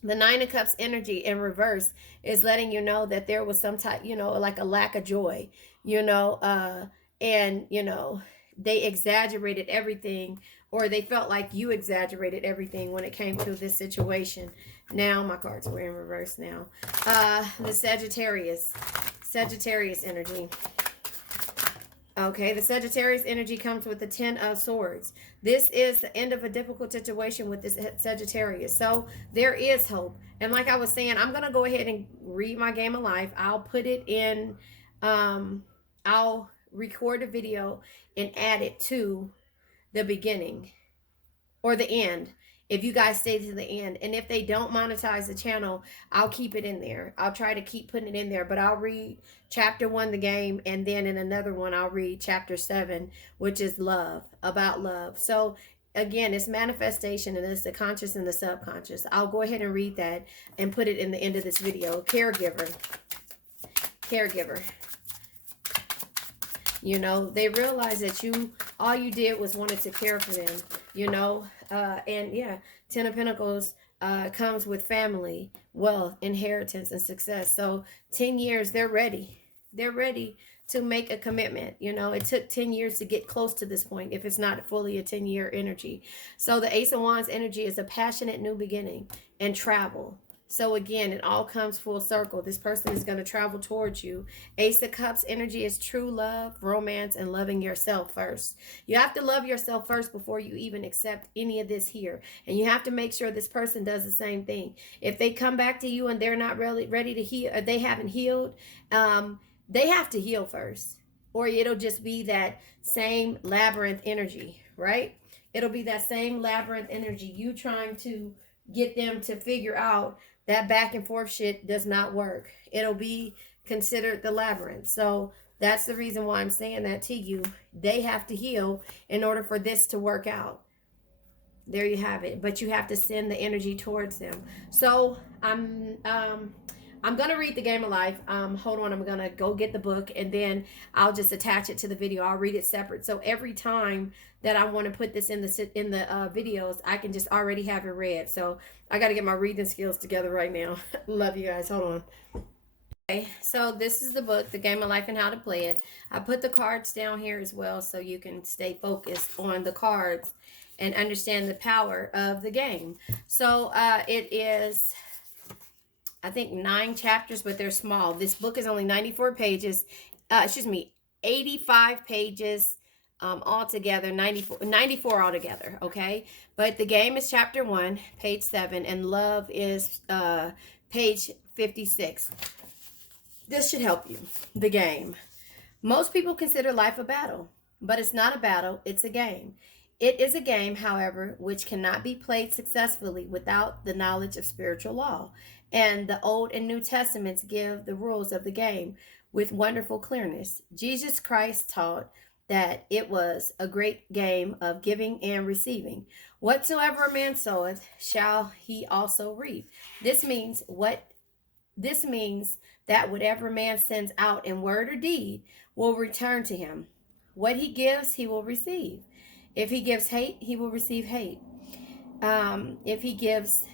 The Nine of Cups energy in reverse is letting you know that there was some type, you know, like a lack of joy, you know, and, you know, they exaggerated everything, or they felt like you exaggerated everything when it came to this situation. Now, my cards were in reverse now. The Sagittarius energy. Okay, the Sagittarius energy comes with the Ten of Swords. This is the end of a difficult situation with this Sagittarius. So there is hope. And like I was saying, I'm going to go ahead and read my game of life. I'll put it in, I'll record a video and add it to the beginning or the end, if you guys stay to the end. And if they don't monetize the channel, I'll keep it in there. I'll try to keep putting it in there, but I'll read chapter 1, the game, and then in another one I'll read chapter 7, which is love, about love. So again, it's manifestation, and it's the conscious and the subconscious. I'll go ahead and read that and put it in the end of this video. Caregiver. You know, they realize that all you did was wanted to care for them, you know, and yeah, Ten of Pentacles comes with family, wealth, inheritance, and success. So 10 years, they're ready. They're ready to make a commitment. You know, it took 10 years to get close to this point, if it's not fully a 10-year energy. So the Ace of Wands energy is a passionate new beginning and travel. So again, it all comes full circle. This person is going to travel towards you. Ace of Cups energy is true love, romance, and loving yourself first. You have to love yourself first before you even accept any of this here. And you have to make sure this person does the same thing. If they come back to you and they're not really ready to heal, or they haven't healed, they have to heal first. Or it'll just be that same labyrinth energy, right? It'll be that same labyrinth energy. You trying to get them to figure out that back and forth shit does not work. It'll be considered the labyrinth. So that's the reason why I'm saying that to you. They have to heal in order for this to work out. There you have it. But you have to send the energy towards them. So I'm going to read the game of life. Hold on. I'm going to go get the book, and then I'll just attach it to the video. I'll read it separate. So every time that I want to put this in the videos, I can just already have it read. So I got to get my reading skills together right now. Love you guys. Hold on. Okay, so this is the book, The Game of Life and How to Play It. I put the cards down here as well so you can stay focused on the cards and understand the power of the game. So it is, I think, 9 chapters, but they're small. This book is only 94 pages. 85 pages altogether, 94 altogether, okay? But the game is chapter 1, page 7, and love is page 56. This should help you. The game. Most people consider life a battle, but it's not a battle, it's a game. It is a game, however, which cannot be played successfully without the knowledge of spiritual law. And the Old and New Testaments give the rules of the game with wonderful clearness. Jesus Christ taught that it was a great game of giving and receiving. Whatsoever a man soweth, shall he also reap. This means that whatever man sends out in word or deed will return to him. What he gives, he will receive. If he gives hate, he will receive hate. If he gives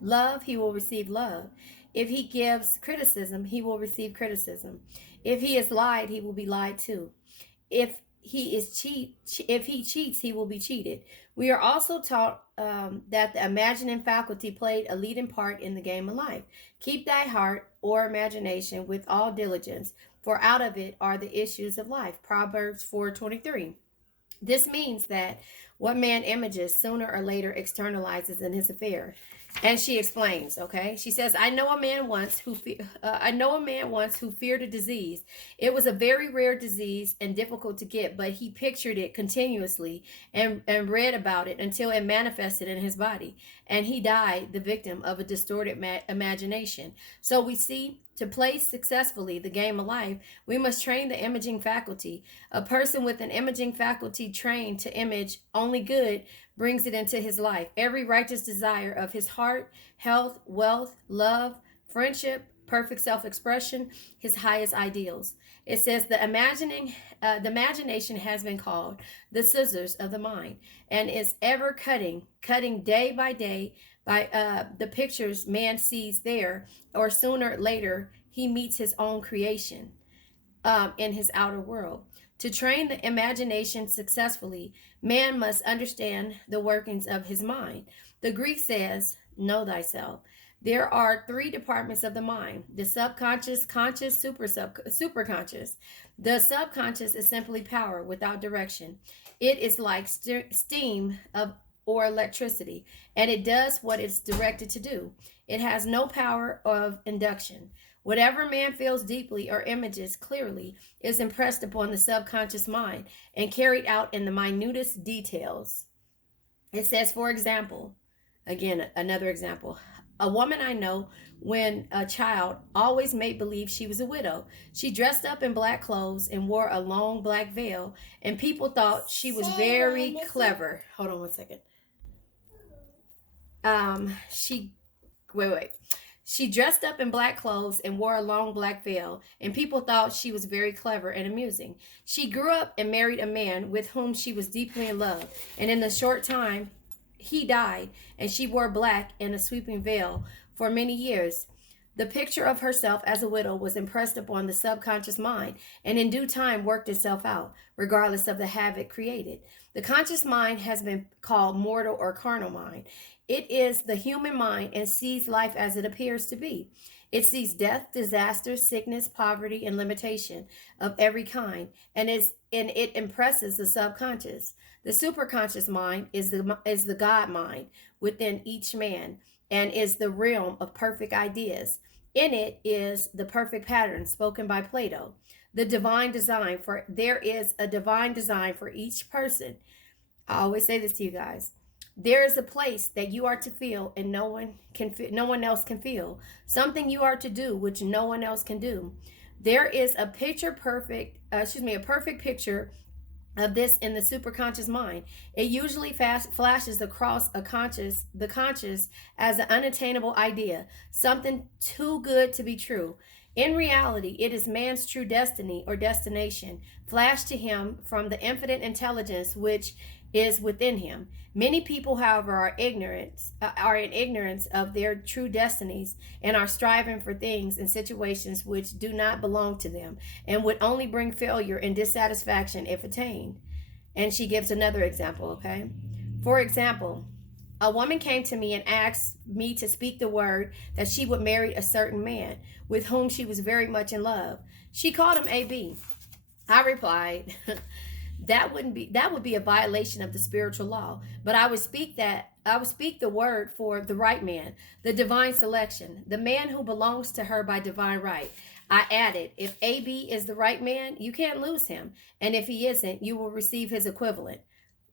love, he will receive love. If he gives criticism, he will receive criticism. If he is lied, he will be lied to. If he cheats, he will be cheated. We are also taught that the imagining faculty played a leading part in the game of life. Keep thy heart or imagination with all diligence, for out of it are the issues of life. Proverbs 4:23. This means that what man images sooner or later externalizes in his affair. And she explains, okay? She says, I know a man once who feared a disease. It was a very rare disease and difficult to get, but he pictured it continuously and read about it until it manifested in his body. And he died the victim of a distorted imagination. So we see, to play successfully the game of life, we must train the imaging faculty. A person with an imaging faculty trained to image only good brings it into his life. Every righteous desire of his heart, health, wealth, love, friendship, perfect self-expression, his highest ideals. It says the imagination has been called the scissors of the mind, and is ever cutting day by day by the pictures man sees there, or sooner or later he meets his own creation in his outer world. To train the imagination successfully, man must understand the workings of his mind. The Greek says, know thyself. There are three departments of the mind: the subconscious, conscious, superconscious. The subconscious is simply power without direction. It is like steam or electricity, and it does what it's directed to do. It has no power of induction. Whatever man feels deeply or images clearly is impressed upon the subconscious mind and carried out in the minutest details. It says, for example, again, another example. A woman I know, when a child, always made believe she was a widow. She dressed up in black clothes and wore a long black veil, and people thought she was very clever. Hold on one second. She wait. She dressed up in black clothes and wore a long black veil, and people thought she was very clever and amusing. She grew up and married a man with whom she was deeply in love, and in a short time he died, and she wore black and a sweeping veil for many years. The picture of herself as a widow was impressed upon the subconscious mind, and in due time worked itself out, regardless of the havoc created. The conscious mind has been called mortal or carnal mind. It is the human mind and sees life as it appears to be. It sees death, disaster, sickness, poverty, and limitation of every kind, and it impresses the subconscious. The superconscious mind is the God mind within each man, and is the realm of perfect ideas. In it is the perfect pattern spoken by Plato. The divine design for There is a divine design for each person. I always say this to you guys. There is a place that you are to feel, and no one else can feel. Something you are to do which no one else can do. There is a a perfect picture of this in the superconscious mind. It usually flashes across the conscious as an unattainable idea, something too good to be true. In reality, it is man's true destiny or destination, flashed to him from the infinite intelligence which is within him. Many people, however, are in ignorance of their true destinies, and are striving for things and situations which do not belong to them, and would only bring failure and dissatisfaction if attained. And she gives another example, okay? For example, a woman came to me and asked me to speak the word that she would marry a certain man with whom she was very much in love. She called him AB. I replied, that would be a violation of the spiritual law, but I would speak the word for the right man, the divine selection, the man who belongs to her by divine right. I added, if AB is the right man, you can't lose him, and if he isn't, you will receive his equivalent.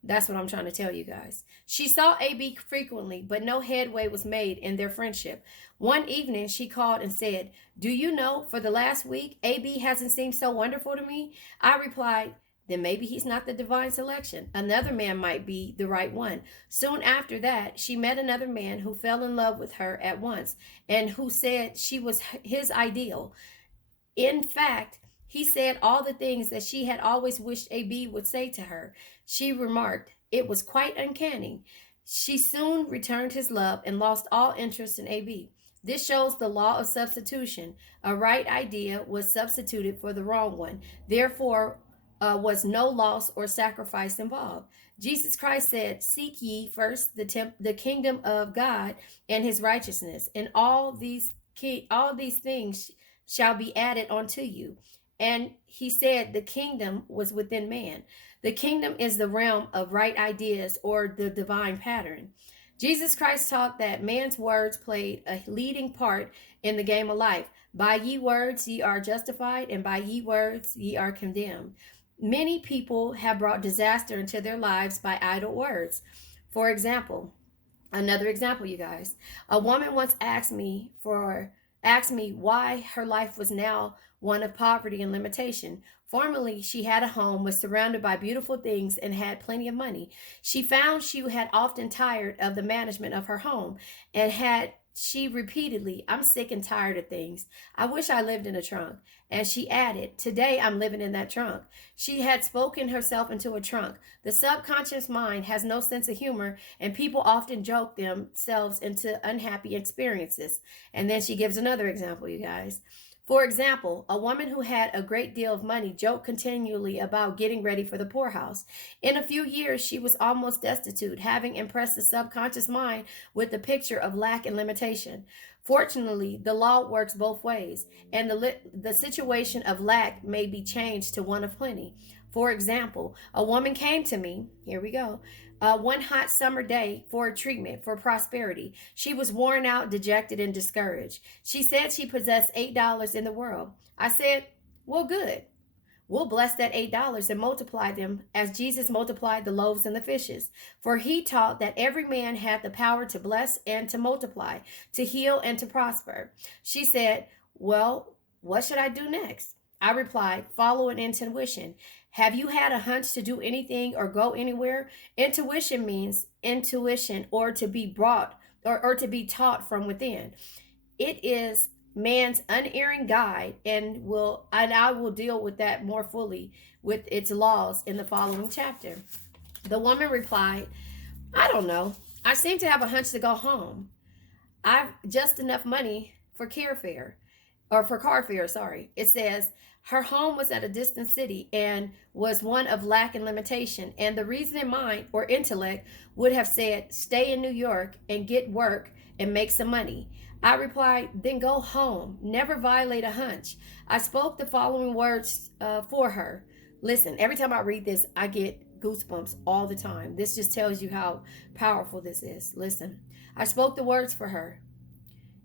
That's what I'm trying to tell you guys. She saw AB frequently, but no headway was made in their friendship. One evening, she called and said, do you know, for the last week, AB hasn't seemed so wonderful to me? I replied, then maybe he's not the divine selection. Another man might be the right one. Soon after that, she met another man who fell in love with her at once, and who said she was his ideal. In fact, he said all the things that she had always wished AB would say to her. She remarked, it was quite uncanny. She soon returned his love and lost all interest in AB. This shows the law of substitution. A right idea was substituted for the wrong one. Therefore, was no loss or sacrifice involved. Jesus Christ said, "Seek ye first the kingdom of God and His righteousness, and all these things shall be added unto you." And He said the kingdom was within man. The kingdom is the realm of right ideas or the divine pattern. Jesus Christ taught that man's words played a leading part in the game of life. By ye words ye are justified, and by ye words ye are condemned. Many people have brought disaster into their lives by idle words. For example, another example, you guys. A woman once asked me why her life was now one of poverty and limitation. Formerly, she had a home, was surrounded by beautiful things, and had plenty of money. She found she had often tired of the management of her home and had she repeatedly, "I'm sick and tired of things. I wish I lived in a trunk." And she added, "Today I'm living in that trunk." She had spoken herself into a trunk. The subconscious mind has no sense of humor, and people often joke themselves into unhappy experiences. And then she gives another example, you guys. For example, a woman who had a great deal of money joked continually about getting ready for the poorhouse. In a few years, she was almost destitute, having impressed the subconscious mind with the picture of lack and limitation. Fortunately, the law works both ways, and the situation of lack may be changed to one of plenty. For example, a woman came to me, here we go, one hot summer day for a treatment for prosperity. She was worn out, dejected, and discouraged. She said she possessed $8 in the world. I said, "Well, good. We'll bless that $8 and multiply them as Jesus multiplied the loaves and the fishes. For he taught that every man had the power to bless and to multiply, to heal and to prosper." She said, "Well, what should I do next?" I replied, "Follow an intuition. Have you had a hunch to do anything or go anywhere?" Intuition means intuition or to be brought or to be taught from within. It is man's unerring guide, and I will deal with that more fully with its laws in the following chapter. The woman replied, "I don't know. I seem to have a hunch to go home. I've just enough money for car fare, sorry." It says her home was at a distant city and was one of lack and limitation, and the reasoning mind or intellect would have said, "Stay in New York and get work and make some money." I replied, "Then go home. Never violate a hunch." I spoke the following words for her. Listen, every time I read this, I get goosebumps all the time. This just tells you how powerful this is. Listen, I spoke the words for her.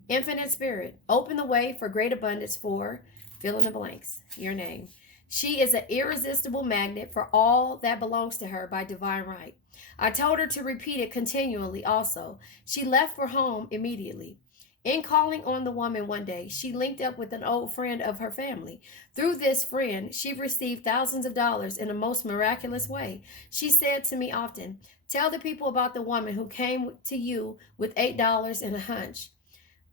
Infinite Spirit, open the way for great abundance for fill in the blanks, your name. She is an irresistible magnet for all that belongs to her by divine right. I told her to repeat it continually also. She left for home immediately. In calling on the woman one day, she linked up with an old friend of her family. Through this friend, she received thousands of dollars in a most miraculous way. She said to me often, "Tell the people about the woman who came to you with $8 and a hunch."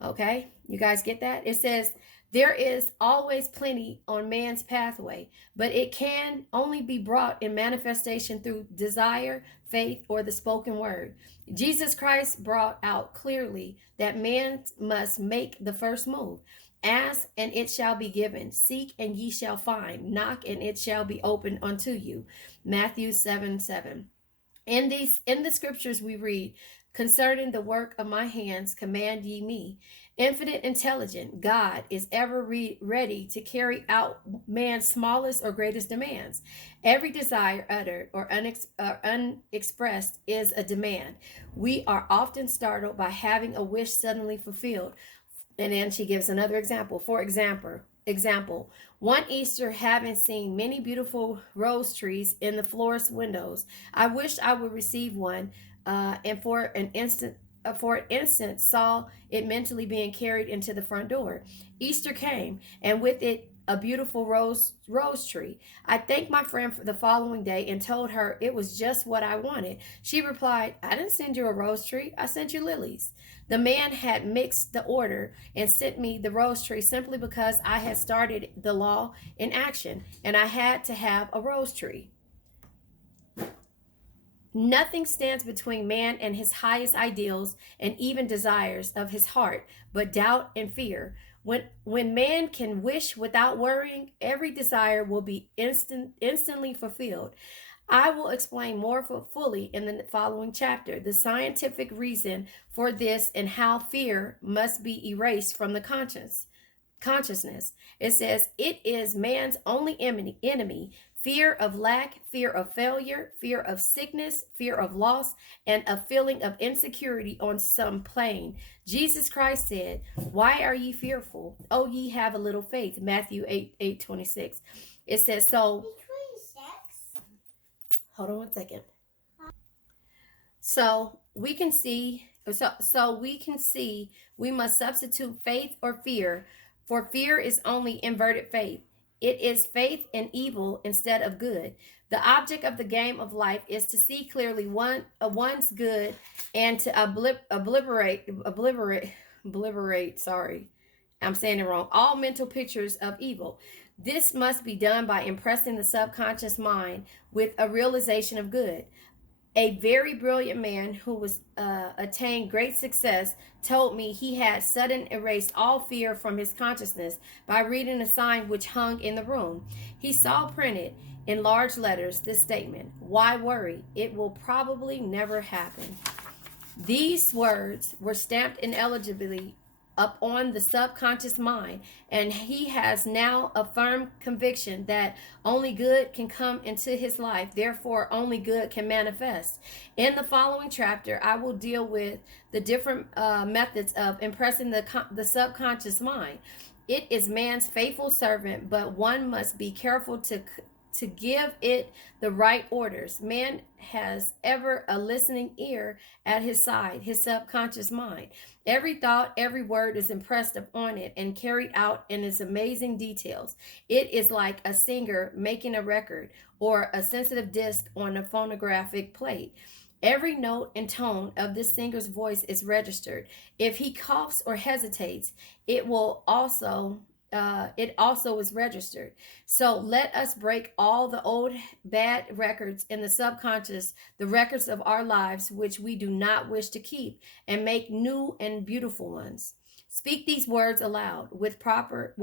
Okay, you guys get that? It says, there is always plenty on man's pathway, but it can only be brought in manifestation through desire, faith, or the spoken word. Jesus Christ brought out clearly that man must make the first move. Ask and it shall be given. Seek and ye shall find. Knock and it shall be opened unto you. Matthew 7:7. In the scriptures we read, "Concerning the work of my hands command ye me." Infinite intelligent God is ever ready to carry out man's smallest or greatest demands. Every desire uttered or unexpressed is a demand. We are often startled by having a wish suddenly fulfilled. And then she gives another example. For example, one Easter, having seen many beautiful rose trees in the florist's windows, I wished I would receive one, and for an instant saw it mentally being carried into the front door. Easter came, and with it a beautiful rose tree. I thanked my friend for the following day and told her it was just what I wanted. She replied, "I didn't send you a rose tree. I sent you lilies." The man had mixed the order and sent me the rose tree simply because I had started the law in action and I had to have a rose tree. Nothing stands between man and his highest ideals and even desires of his heart but doubt and fear. When man can wish without worrying, every desire will be instantly fulfilled. I will explain more fully in the following chapter the scientific reason for this and how fear must be erased from the consciousness. It says it is man's only enemy. Fear of lack, fear of failure, fear of sickness, fear of loss, and a feeling of insecurity on some plane. Jesus Christ said, "Why are ye fearful? Oh, ye have a little faith." Matthew 8:26. It says, so hold on one second. So we can see we must substitute faith or fear, for fear is only inverted faith. It is faith in evil instead of good. The object of the game of life is to see clearly one's good and to obliterate, sorry, I'm saying it wrong, all mental pictures of evil. This must be done by impressing the subconscious mind with a realization of good. A very brilliant man who was attained great success told me he had sudden erased all fear from his consciousness by reading a sign which hung in the room. He saw printed in large letters this statement: "Why worry? It will probably never happen." These words were stamped ineligibly up on the subconscious mind, and he has now a firm conviction that only good can come into his life, therefore, only good can manifest. In the following chapter, I will deal with the different methods of impressing the subconscious mind. It is man's faithful servant, but one must be careful to give it the right orders. Man has ever a listening ear at his side, his subconscious mind. Every thought, every word is impressed upon it and carried out in its amazing details. It is like a singer making a record or a sensitive disc on a phonographic plate. Every note and tone of this singer's voice is registered. If he coughs or hesitates, it also is registered. So let us break all the old bad records in the subconscious, the records of our lives which we do not wish to keep, and make new and beautiful ones. Speak these words aloud with power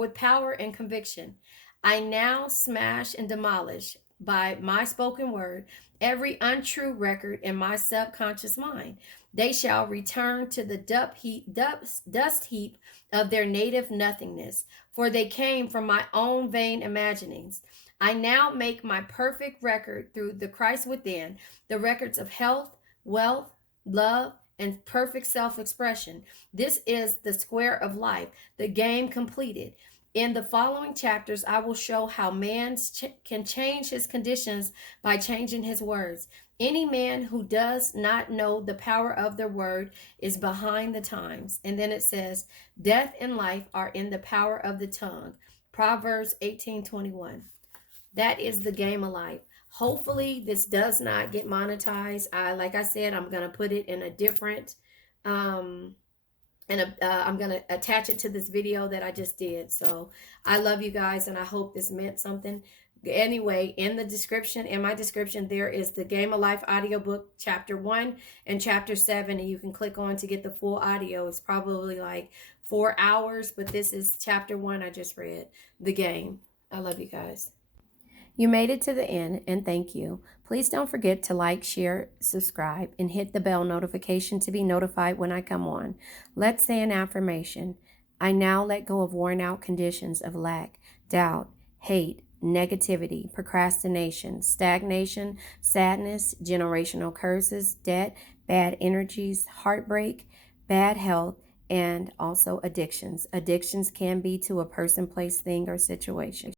and conviction. I now smash and demolish by my spoken word every untrue record in my subconscious mind. They shall return to the dust heap of their native nothingness, for they came from my own vain imaginings. I now make my perfect record through the Christ within, the records of health, wealth, love, and perfect self expression. This is the square of life, the game completed. In the following chapters, I will show how man can change his conditions by changing his words. Any man who does not know the power of their word is behind the times. And then it says, death and life are in the power of the tongue. Proverbs 18:21. That is the game of life. Hopefully this does not get monetized. Like I said, I'm going to put it in a different I'm going to attach it to this video that I just did. So I love you guys, and I hope this meant something. Anyway, in my description, there is the Game of Life audiobook, chapter 1 and chapter 7, and you can click on to get the full audio. It's probably like 4 hours, but this is chapter 1 I just read, the game. I love you guys. You made it to the end, and thank you. Please don't forget to like, share, subscribe, and hit the bell notification to be notified when I come on. Let's say an affirmation. I now let go of worn out conditions of lack, doubt, hate, negativity, procrastination, stagnation, sadness, generational curses, debt, bad energies, heartbreak, bad health, and also addictions. Addictions can be to a person, place, thing, or situation.